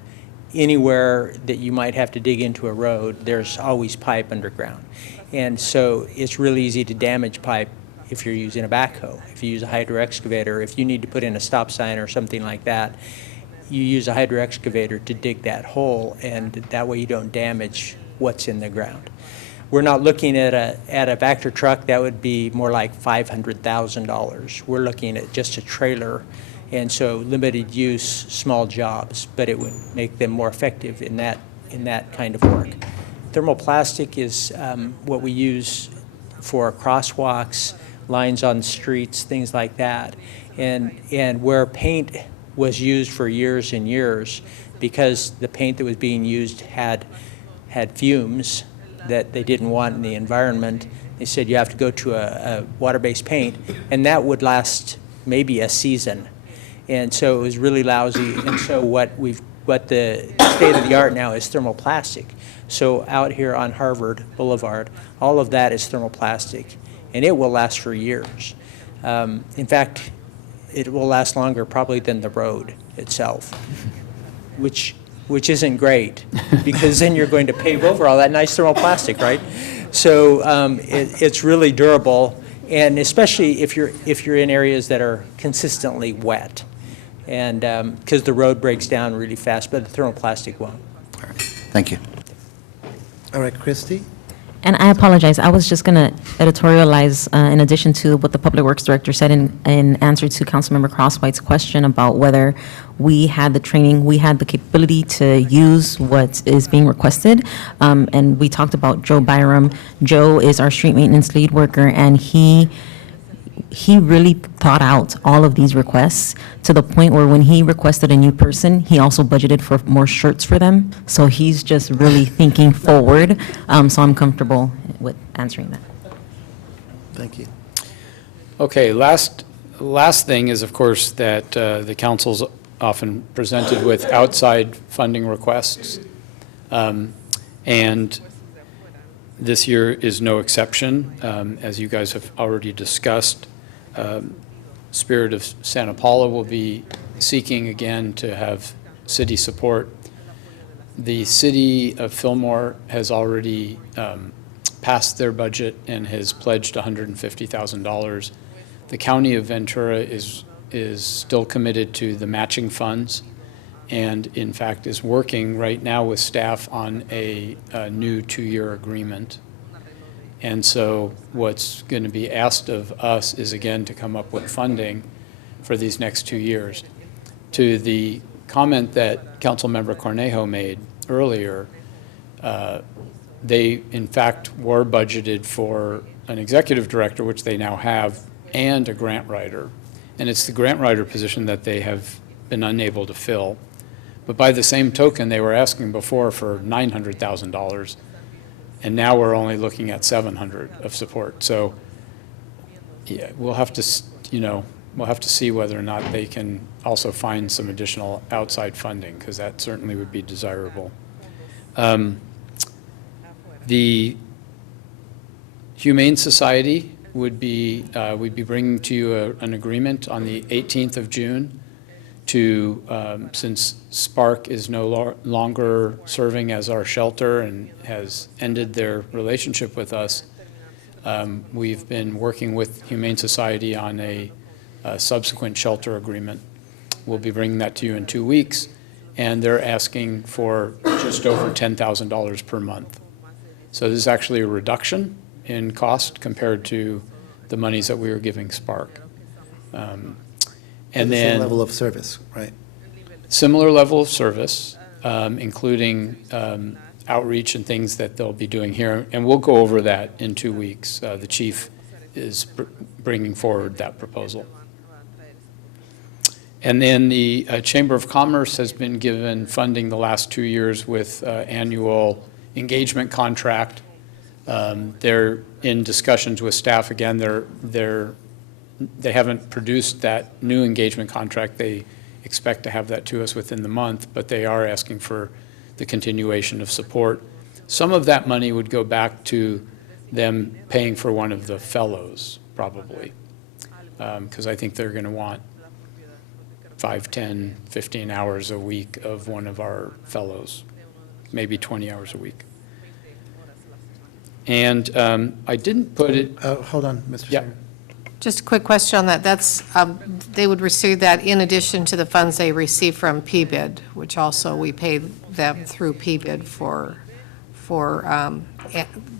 Anywhere that you might have to dig into a road, there's always pipe underground. And so it's really easy to damage pipe if you're using a backhoe. If you use a hydro excavator, if you need to put in a stop sign or something like that, you use a hydro excavator to dig that hole, and that way you don't damage what's in the ground. We're not looking at a Vector truck. That would be more like $500,000. We're looking at just a trailer, and so limited use, small jobs, but it would make them more effective in that kind of work. Thermoplastic is what we use for crosswalks, lines on streets, things like that. And where paint was used for years and years, because the paint that was being used had fumes that they didn't want in the environment, they said you have to go to a water-based paint, and that would last maybe a season. And so it was really lousy. And so what the state of the art now is thermoplastic. So out here on Harvard Boulevard, all of that is thermoplastic, and it will last for years. In fact, it will last longer probably than the road itself, which isn't great, because then you're going to pave over all that nice thermoplastic, right? So it's really durable, and especially if you're in areas that are consistently wet, and because the road breaks down really fast, but the thermoplastic won't. All right. Thank you. All right, Christy? And I apologize, I was just going to editorialize, in addition to what the Public Works Director said in answer to Councilmember Crosswhite's question about whether we had the training, we had the capability to use what is being requested. And we talked about Joe Byram. Joe is our street maintenance lead worker, and he really thought out all of these requests to the point where when he requested a new person, he also budgeted for more shirts for them. So he's just really thinking forward. So I'm comfortable with answering that. Thank you. Okay, last thing is, of course, that the council's often presented with outside funding requests. And this year is no exception. As you guys have already discussed, Spirit of Santa Paula will be seeking again to have city support. The city of Fillmore has already passed their budget and has pledged $150,000. The county of Ventura is still committed to the matching funds, and in fact is working right now with staff on a new 2-year agreement. And so what's going to be asked of us is, again, to come up with funding for these next 2 years. To the comment that Councilmember Cornejo made earlier, they, in fact, were budgeted for an executive director, which they now have, and a grant writer. And it's the grant writer position that they have been unable to fill. But by the same token, they were asking before for $900,000, and now we're only looking at $700,000 of support. So, yeah, we'll have to see whether or not they can also find some additional outside funding, because that certainly would be desirable. The Humane Society would be, we'd be bringing to you an agreement on the 18th of June to, since Spark is no longer serving as our shelter and has ended their relationship with us, we've been working with Humane Society on a subsequent shelter agreement. We'll be bringing that to you in 2 weeks, and they're asking for just over $10,000 per month. So this is actually a reduction in cost compared to the monies that we were giving Spark. And The same then level of service, right? similar level of service, including outreach and things that they'll be doing here. And we'll go over that in 2 weeks. The chief is bringing forward that proposal. And then the Chamber of Commerce has been given funding the last 2 years with annual engagement contract. They're in discussions with staff again. They haven't produced that new engagement contract. They expect to have that to us within the month, but they are asking for the continuation of support. Some of that money would go back to them paying for one of the fellows, probably, because I think they're going to want 5, 10, 15 hours a week of one of our fellows, maybe 20 hours a week. And I didn't put it, Hold on, Mr. Yeah. Chairman. Just a quick question on that. That's, they would receive that in addition to the funds they receive from PBID, which also we pay them through PBID for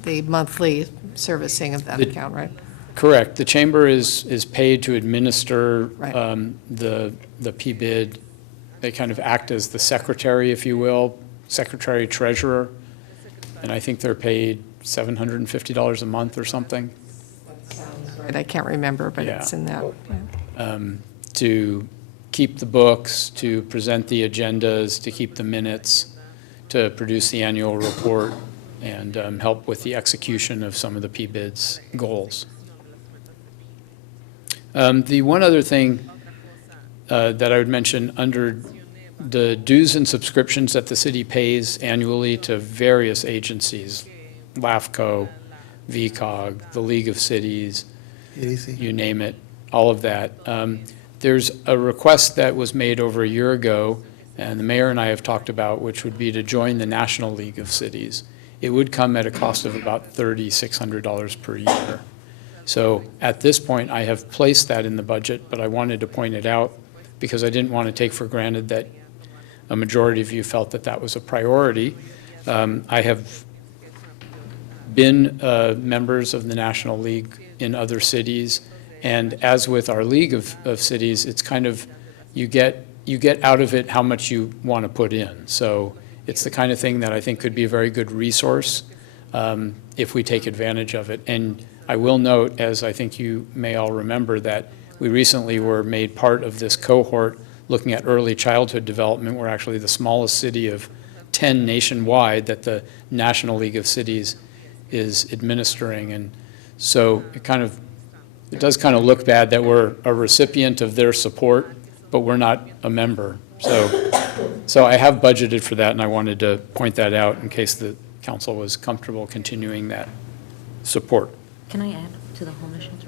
the monthly servicing of that The- account, right? correct, the chamber is paid to administer Right. the PBID. They kind of act as the secretary, if you will, secretary treasurer, and I think they're paid $750 a month or something. Right, I can't remember, but Yeah. it's in that. yeah. To keep the books, to present the agendas, to keep the minutes, to produce the annual report, and help with the execution of some of the PBID's goals. The one other thing that I would mention, under the dues and subscriptions that the city pays annually to various agencies, LAFCO, VCOG, the League of Cities, EDC. you name it, all of that. There's a request that was made over a year ago, and the mayor and I have talked about, which would be to join the National League of Cities. It would come at a cost of about $3,600 per year. So at this point, I have placed that in the budget, but I wanted to point it out because I didn't want to take for granted that a majority of you felt that that was a priority. I have been members of the National League in other cities, and as with our League of Cities, it's kind of, you get out of it how much you want to put in. So it's the kind of thing that I think could be a very good resource if we take advantage of it. And I will note, as I think you may all remember, that we recently were made part of this cohort looking at early childhood development. We're actually the smallest city of 10 nationwide that the National League of Cities is administering. And so it does kind of look bad that we're a recipient of their support, but we're not a member. So I have budgeted for that, and I wanted to point that out in case the council was comfortable continuing that support. Can I add to the homeless shelter?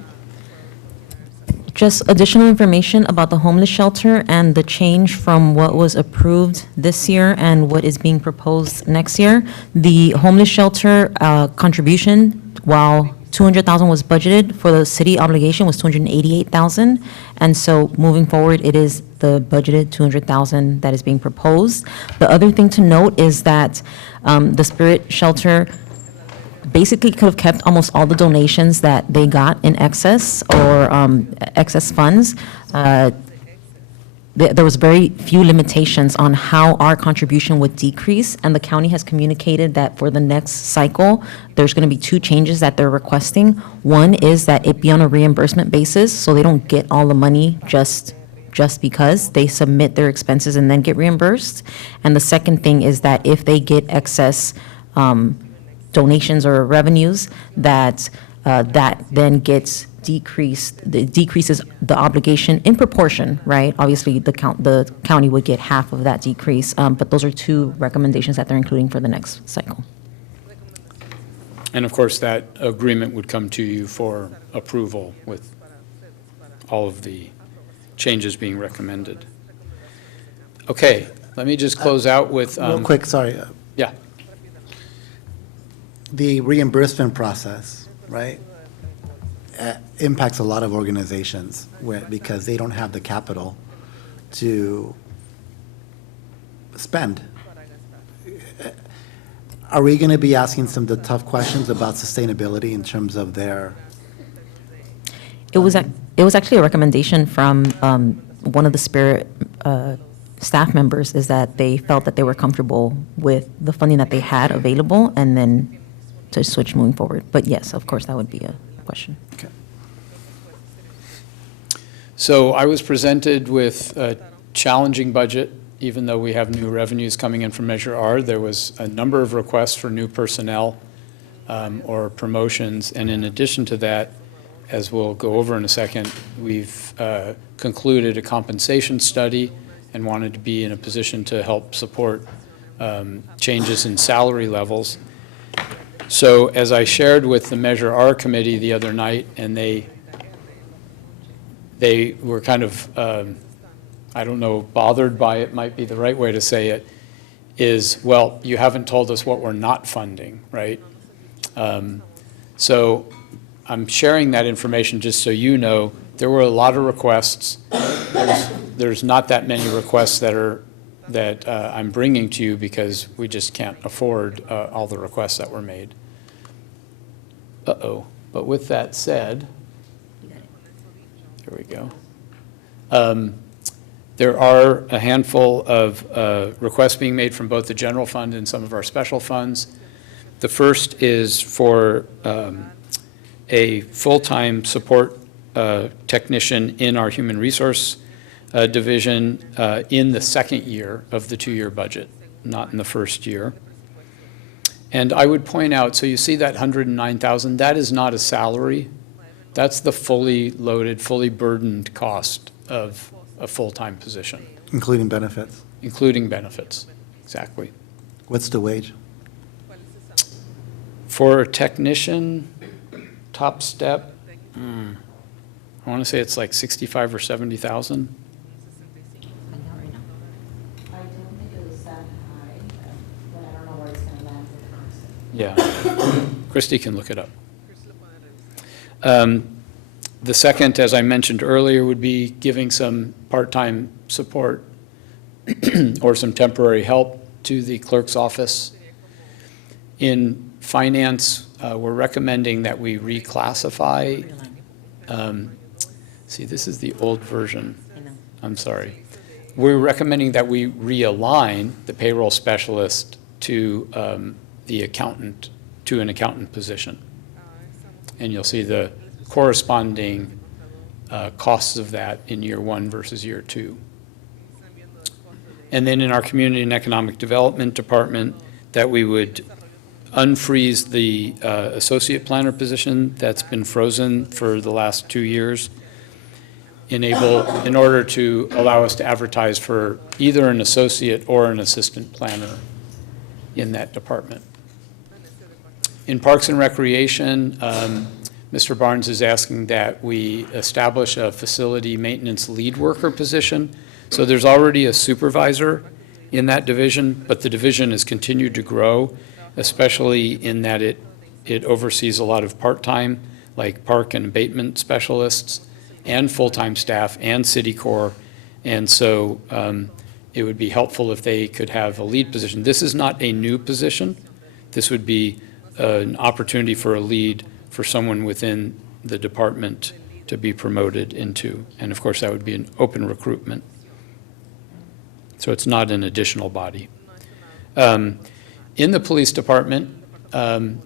Just additional information about the homeless shelter and the change from what was approved this year and what is being proposed next year. The homeless shelter contribution, while $200,000 was budgeted for the city obligation, was $288,000. And so moving forward, it is the budgeted $200,000 that is being proposed. The other thing to note is that the Spirit Shelter basically could have kept almost all the donations that they got in excess or excess funds. There was very few limitations on how our contribution would decrease, and the county has communicated that for the next cycle, there's going to be 2 changes that they're requesting. One is that it be on a reimbursement basis, so they don't get all the money just because they submit their expenses and then get reimbursed. And the second thing is that if they get excess donations or revenues, that then gets decreases the obligation in proportion, right? Obviously, the county would get half of that decrease, but those are 2 recommendations that they're including for the next cycle. And of course, that agreement would come to you for approval with all of the changes being recommended. Okay, let me just close out with. Real quick, sorry. Yeah. The reimbursement process, right, impacts a lot of organizations because they don't have the capital to spend. are we going to be asking some of the tough questions about sustainability in terms of their? It was actually a recommendation from one of the Spirit staff members, is that they felt that they were comfortable with the funding that they had available and then to switch moving forward. But yes, of course, that would be a question. Okay. So I was presented with a challenging budget, even though we have new revenues coming in from Measure R. There was a number of requests for new personnel or promotions, and in addition to that, as we'll go over in a second, we've concluded a compensation study and wanted to be in a position to help support changes in salary levels. So as I shared with the Measure R committee the other night, and they were kind of, I don't know, bothered by it might be the right way to say it, is, well, you haven't told us what we're not funding, right? So I'm sharing that information just so you know. There were a lot of requests. There's not that many requests that I'm bringing to you because we just can't afford all the requests that were made. Uh-oh. But with that said, there we go. There are a handful of requests being made from both the general fund and some of our special funds. The first is for a full-time support technician in our human resource division in the second year of the two-year budget, not in the first year. And I would point out, so you see that 109,000, that is not a salary. That's the fully loaded, fully burdened cost of a full-time position. Including benefits. Including benefits, exactly. What's the wage? For a technician, top step, I want to say it's like 65 or 70,000. I don't think it was that high, but I don't know where it's going to land for Yeah, Christy can look it up. The second, as I mentioned earlier, would be giving some part-time support or some temporary help to the clerk's office. In finance, we're recommending that we reclassify. See, this is the old version. I'm sorry. We're recommending that we realign the payroll specialist to the accountant, to an accountant position. And you'll see the corresponding costs of that in year one versus year two. And then in our community and economic development department, that we would unfreeze the associate planner position that's been frozen for the last 2 years, in order to allow us to advertise for either an associate or an assistant planner in that department. In Parks and Recreation, Mr. Barnes is asking that we establish a facility maintenance lead worker position. So there's already a supervisor in that division, but the division has continued to grow, especially in that it oversees a lot of part-time, like park and abatement specialists, and full-time staff, and city corps. And so it would be helpful if they could have a lead position. This is not a new position. This would be an opportunity for a lead for someone within the department to be promoted into. And of course, that would be an open recruitment. So it's not an additional body. In the police department,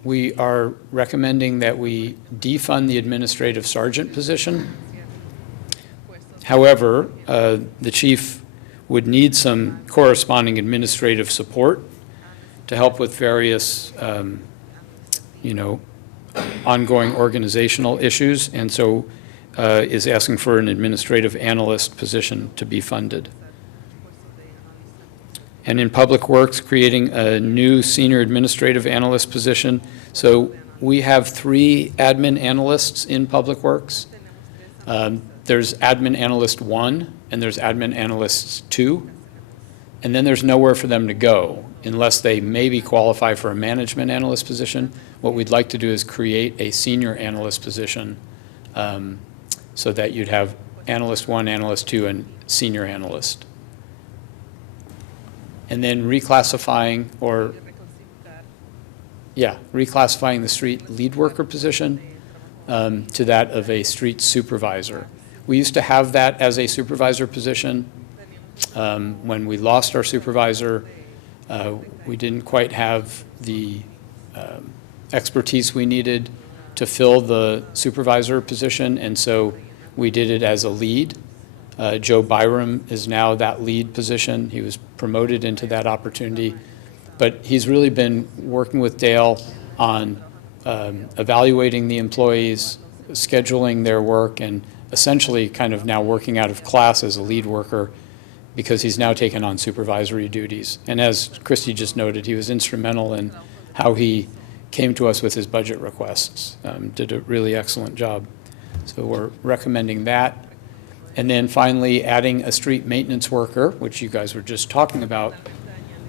we are recommending that we defund the administrative sergeant position. However, the chief would need some corresponding administrative support to help with various, ongoing organizational issues, and so is asking for an administrative analyst position to be funded. And in Public Works, creating a new senior administrative analyst position. So we have 3 admin analysts in Public Works. There's admin analyst 1, and there's admin analysts 2, and then there's nowhere for them to go unless they maybe qualify for a management analyst position. What we'd like to do is create a senior analyst position so that you'd have analyst 1, analyst 2, and senior analyst. And then reclassifying or reclassifying the street lead worker position to that of a street supervisor. We used to have that as a supervisor position. When we lost our supervisor, we didn't quite have the expertise we needed to fill the supervisor position, and so we did it as a lead. Joe Byram is now that lead position. He was promoted into that opportunity. But he's really been working with Dale on evaluating the employees, scheduling their work, and essentially kind of now working out of class as a lead worker because he's now taken on supervisory duties. And as Christie just noted, he was instrumental in how he came to us with his budget requests. Did a really excellent job. So we're recommending that. And then finally, adding a street maintenance worker, which you guys were just talking about.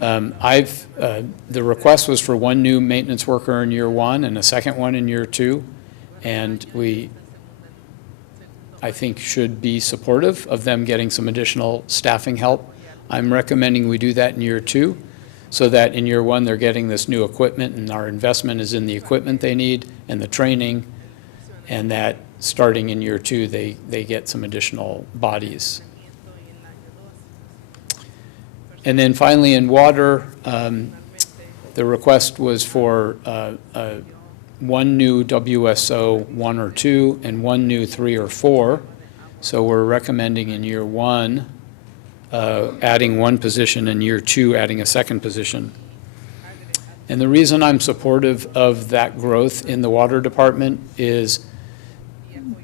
The request was for one new maintenance worker in year one and a second one in year two. And we, I think, should be supportive of them getting some additional staffing help. I'm recommending we do that in year two, so that in year one, they're getting this new equipment, and our investment is in the equipment they need and the training, and that starting in year two, they get some additional bodies. And then finally, in water, the request was for one new WSO 1 or 2 and one new 3 or 4. So we're recommending in year one, adding one position, in year two, adding a second position. And the reason I'm supportive of that growth in the water department is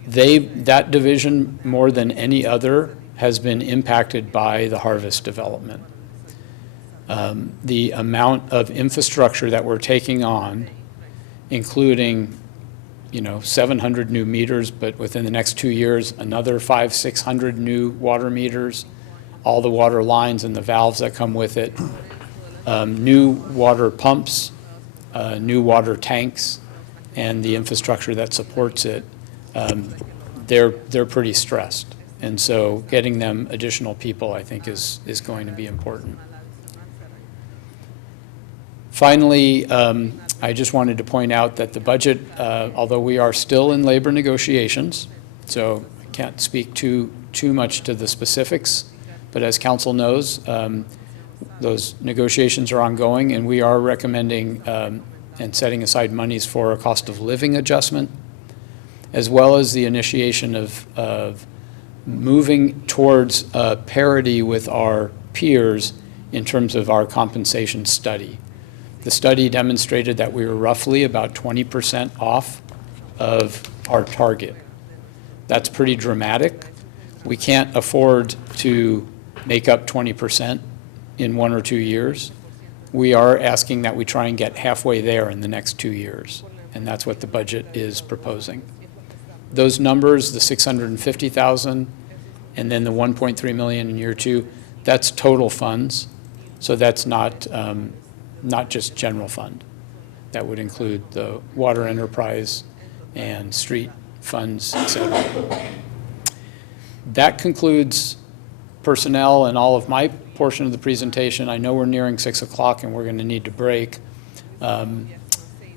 that division, more than any other, has been impacted by the harvest development. The amount of infrastructure that we're taking on, including, 700 new meters, but within the next 2 years, another 500-600 new water meters, all the water lines and the valves that come with it, new water pumps, new water tanks, and the infrastructure that supports it, they're pretty stressed. And so getting them additional people, I think, is going to be important. Finally, I just wanted to point out that the budget, although we are still in labor negotiations, so I can't speak too much to the specifics, but as council knows, those negotiations are ongoing, and we are recommending and setting aside monies for a cost of living adjustment, as well as the initiation of moving towards parity with our peers in terms of our compensation study. The study demonstrated that we were roughly about 20% off of our target. That's pretty dramatic. We can't afford to make up 20% in 1 or 2 years. We are asking that we try and get halfway there in the next 2 years, and that's what the budget is proposing. Those numbers, the 650,000 and then the 1.3 million in year two, that's total funds. So that's not just general fund. That would include the water enterprise and street funds, et cetera. That concludes personnel and all of my portion of the presentation. I know we're nearing 6 o'clock and we're going to need to break. Are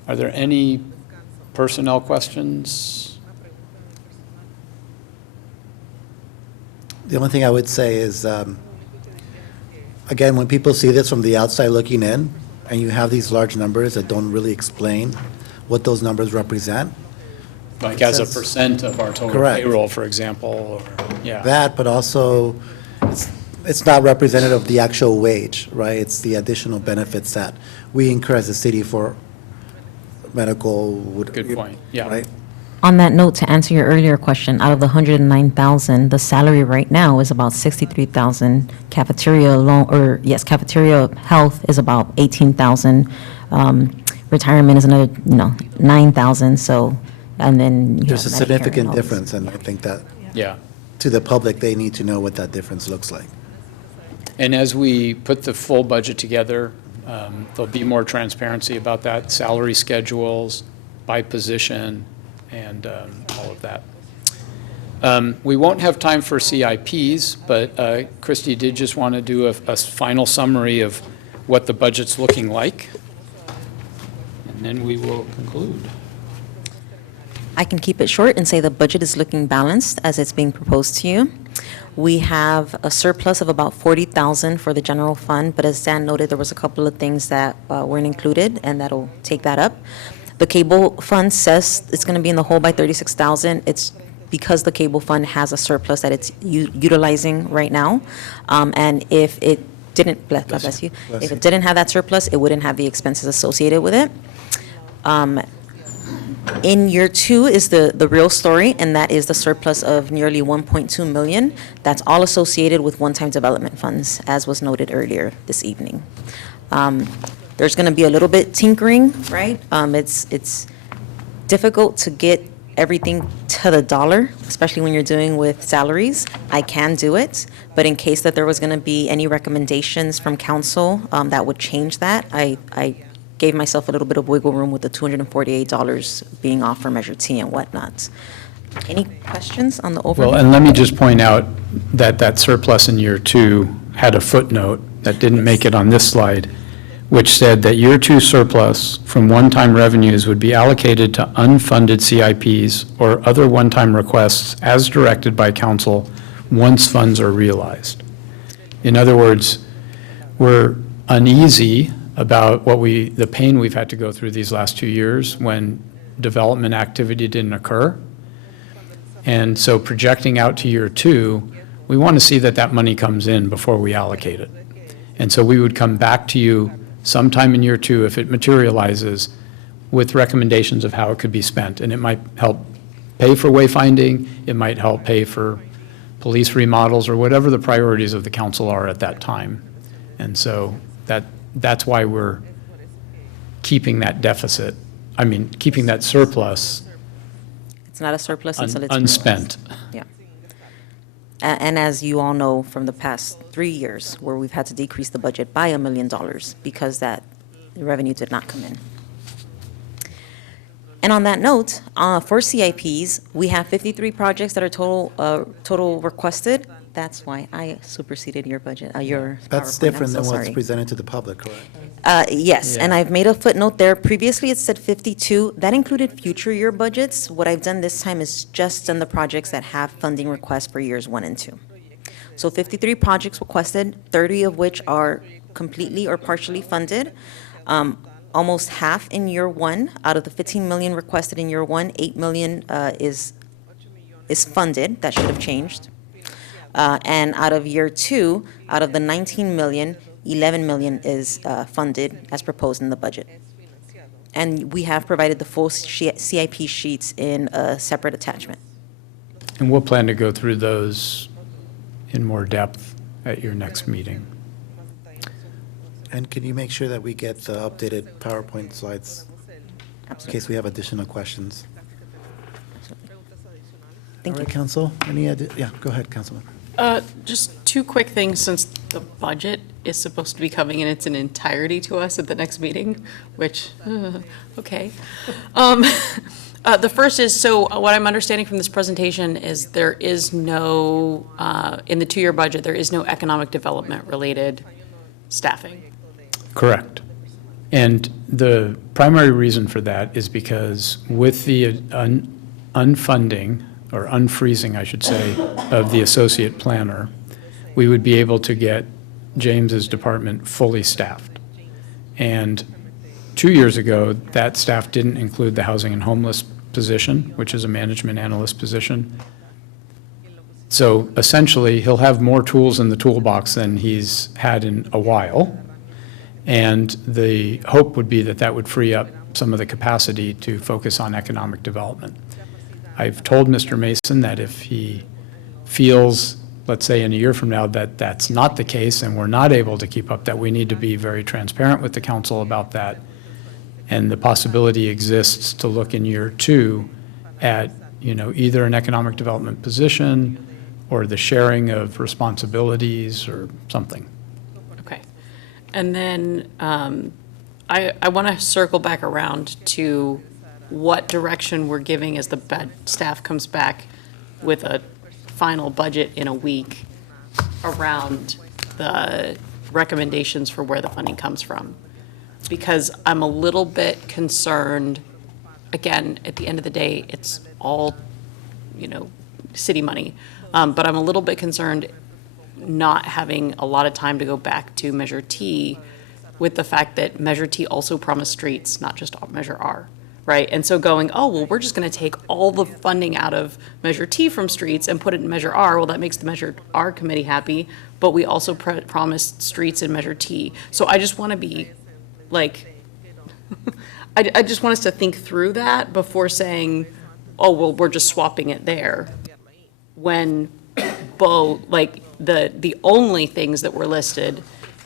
there any personnel questions? The only thing I would say is, again, when people see this from the outside looking in, and you have these large numbers that don't really explain what those numbers represent. Like as a percent of our total Correct. payroll, for example, or, yeah. That, but also, it's not representative of the actual wage, right? It's the additional benefits that we incur as a city for medical. Good point, yeah. Right? On that note, to answer your earlier question, out of the 109,000, the salary right now is about 63,000. Cafeteria cafeteria health is about 18,000. Retirement is another, 9,000. So, and then you There's a have Medicare and significant all this. difference, and I think that Yeah. to the public, they need to know what that difference looks like. And as we put the full budget together, there'll be more transparency about that, salary schedules by position, and all of that. We won't have time for CIPs, but Christie did just want to do a final summary of what the budget's looking like. And And then we will conclude. I can keep it short and say the budget is looking balanced as it's being proposed to you. We have a surplus of about 40,000 for the general fund, but as Dan noted, there was a couple of things that weren't included, and that'll take that up. The cable fund says it's going to be in the hole by 36,000. It's because the cable fund has a surplus that it's utilizing right now. And if it didn't, God bless you, if it didn't have that surplus, it wouldn't have the expenses associated with it. In year two is the real story, and that is the surplus of nearly 1.2 million. That's all associated with one-time development funds, as was noted earlier this evening. There's going to be a little bit tinkering, right? It's difficult to get everything to the dollar, especially when you're doing with salaries. I can do it, but in case that there was going to be any recommendations from council that would change that, I gave myself a little bit of wiggle room with the $248 being off for Measure T and whatnot. Any questions on the overview? Well, and let me just point out that that surplus in year two had a footnote that didn't make it on this slide, which said that year two surplus from one-time revenues would be allocated to unfunded CIPs or other one-time requests as directed by council once funds are realized. In other words, we're uneasy about the pain we've had to go through these last 2 years when development activity didn't occur. And so projecting out to year two, we want to see that that money comes in before we allocate it. And so we would come back to you sometime in year two, if it materializes, with recommendations of how it could be spent. And it might help pay for wayfinding, it might help pay for police remodels, or whatever the priorities of the council are at that time. And so that's why we're keeping that deficit, keeping that surplus It's not a surplus until it's unspent. realized. Yeah. And as you all know from the past 3 years, where we've had to decrease the budget by $1 million because that revenue did not come in. And on that note, for CIPs, we have 53 projects that are total requested. That's why I superseded your budget, your That's PowerPoint. I'm different so than what's sorry. presented to the public, correct? Yes, and I've made a footnote there. Previously, it said 52. That included future year budgets. What I've done this time is just done the projects that have funding requests for years 1 and 2. So 53 projects requested, 30 of which are completely or partially funded. Almost half in year one. Out of the 15 million requested in year one, 8 million is funded. That should have changed. And out of year two, out of the 19 million, 11 million is funded as proposed in the budget. And we have provided the full CIP sheets in a separate attachment. And we'll plan to go through those in more depth at your next meeting. And can you make sure that we get the updated PowerPoint slides in case we have additional questions? Thank All you. right, Council, yeah, go ahead, Councilman. Just two quick things, since the budget is supposed to be coming in its entirety to us at the next meeting, which, okay. The first is, so what I'm understanding from this presentation is there is no, in the two-year budget, there is no economic development-related staffing. Correct. And the primary reason for that is because with the unfunding, or unfreezing, I should say, of the associate planner, we would be able to get James's department fully staffed. And 2 years ago, that staff didn't include the housing and homeless position, which is a management analyst position. So essentially, he'll have more tools in the toolbox than he's had in a while. And the hope would be that that would free up some of the capacity to focus on economic development. I've told Mr. Mason that if he feels, let's say in a year from now, that that's not the case and we're not able to keep up, that we need to be very transparent with the council about that. And the possibility exists to look in year two at, either an economic development position or the sharing of responsibilities or something. Okay. And then I want to circle back around to what direction we're giving as the staff comes back with a final budget in a week around the recommendations for where the funding comes from. because I'm a little bit concerned, again, at the end of the day, it's all, city money. But I'm a little bit concerned not having a lot of time to go back to Measure T with the fact that Measure T also promised streets, not just Measure R, right? And so going, oh, well, we're just going to take all the funding out of Measure T from streets and put it in Measure R. Well, that makes the Measure R committee happy, but we also promised streets in Measure T. So I just want to be, I just want us to think through that before saying, oh, well, we're just swapping it there. When the only things that were listed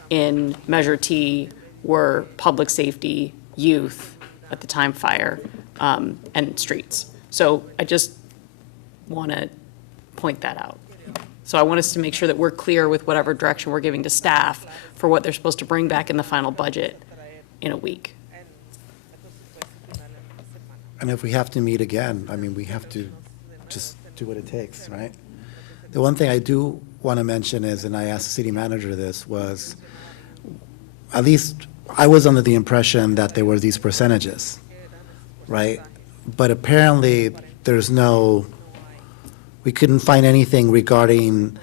in Measure T were public safety, youth, at the time fire, and streets. So I just want to point that out. So I want us to make sure that we're clear with whatever direction we're giving to staff for what they're supposed to bring back in the final budget in a week. And if we have to meet again, we have to just do what it takes, right? The one thing I do want to mention is, and I asked the city manager this, was at least I was under the impression that there were these percentages, right? But apparently we couldn't find anything regarding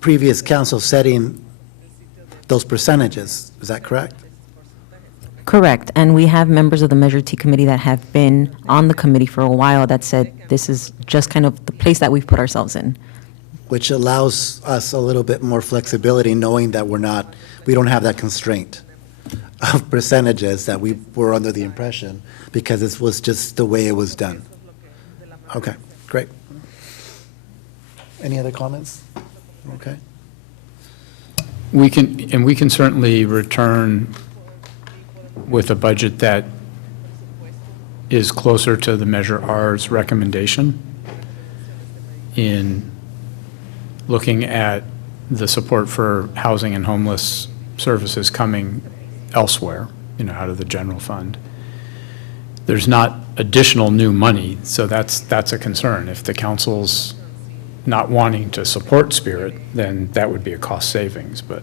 previous council setting those percentages. Is that correct? Correct, and we have members of the Measure T committee that have been on the committee for a while that said this is just kind of the place that we've put ourselves in. Which allows us a little bit more flexibility, knowing that we don't have that constraint of percentages that we were under the impression, because this was just the way it was done. Okay, great. Any other comments? Okay. We can certainly return with a budget that is closer to the Measure R's recommendation in looking at the support for housing and homeless services coming elsewhere, out of the general fund. There's not additional new money, so that's a concern. If the council's not wanting to support Spirit, then that would be a cost savings, but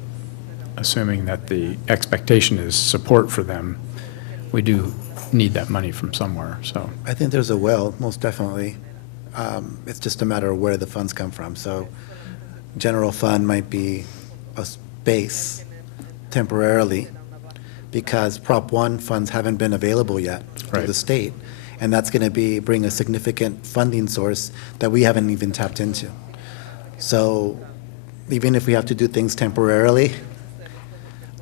assuming that the expectation is support for them, we do need that money from somewhere, so. I think there's a will, most definitely. It's just a matter of where the funds come from. So general fund might be a base temporarily because Prop 1 funds haven't been available yet through the state. And that's going to bring a significant funding source that we haven't even tapped into. So even if we have to do things temporarily,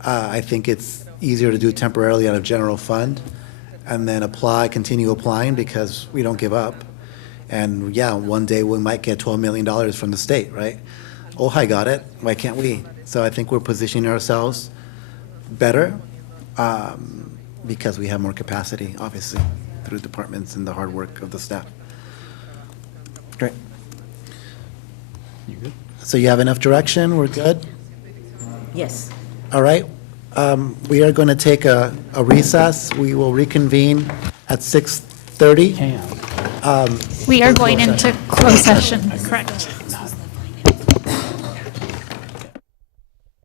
I think it's easier to do temporarily out of general fund and then continue applying because we don't give up. And yeah, one day we might get $12 million from the state, right? Ojai got it, why can't we? So I think we're positioning ourselves better because we have more capacity, obviously, through departments and the hard work of the staff. Great. You good? So you have enough direction, we're good? Yes. All right. We are going to take a recess. We will reconvene at 6:30. Can. We are going into closed session, correct.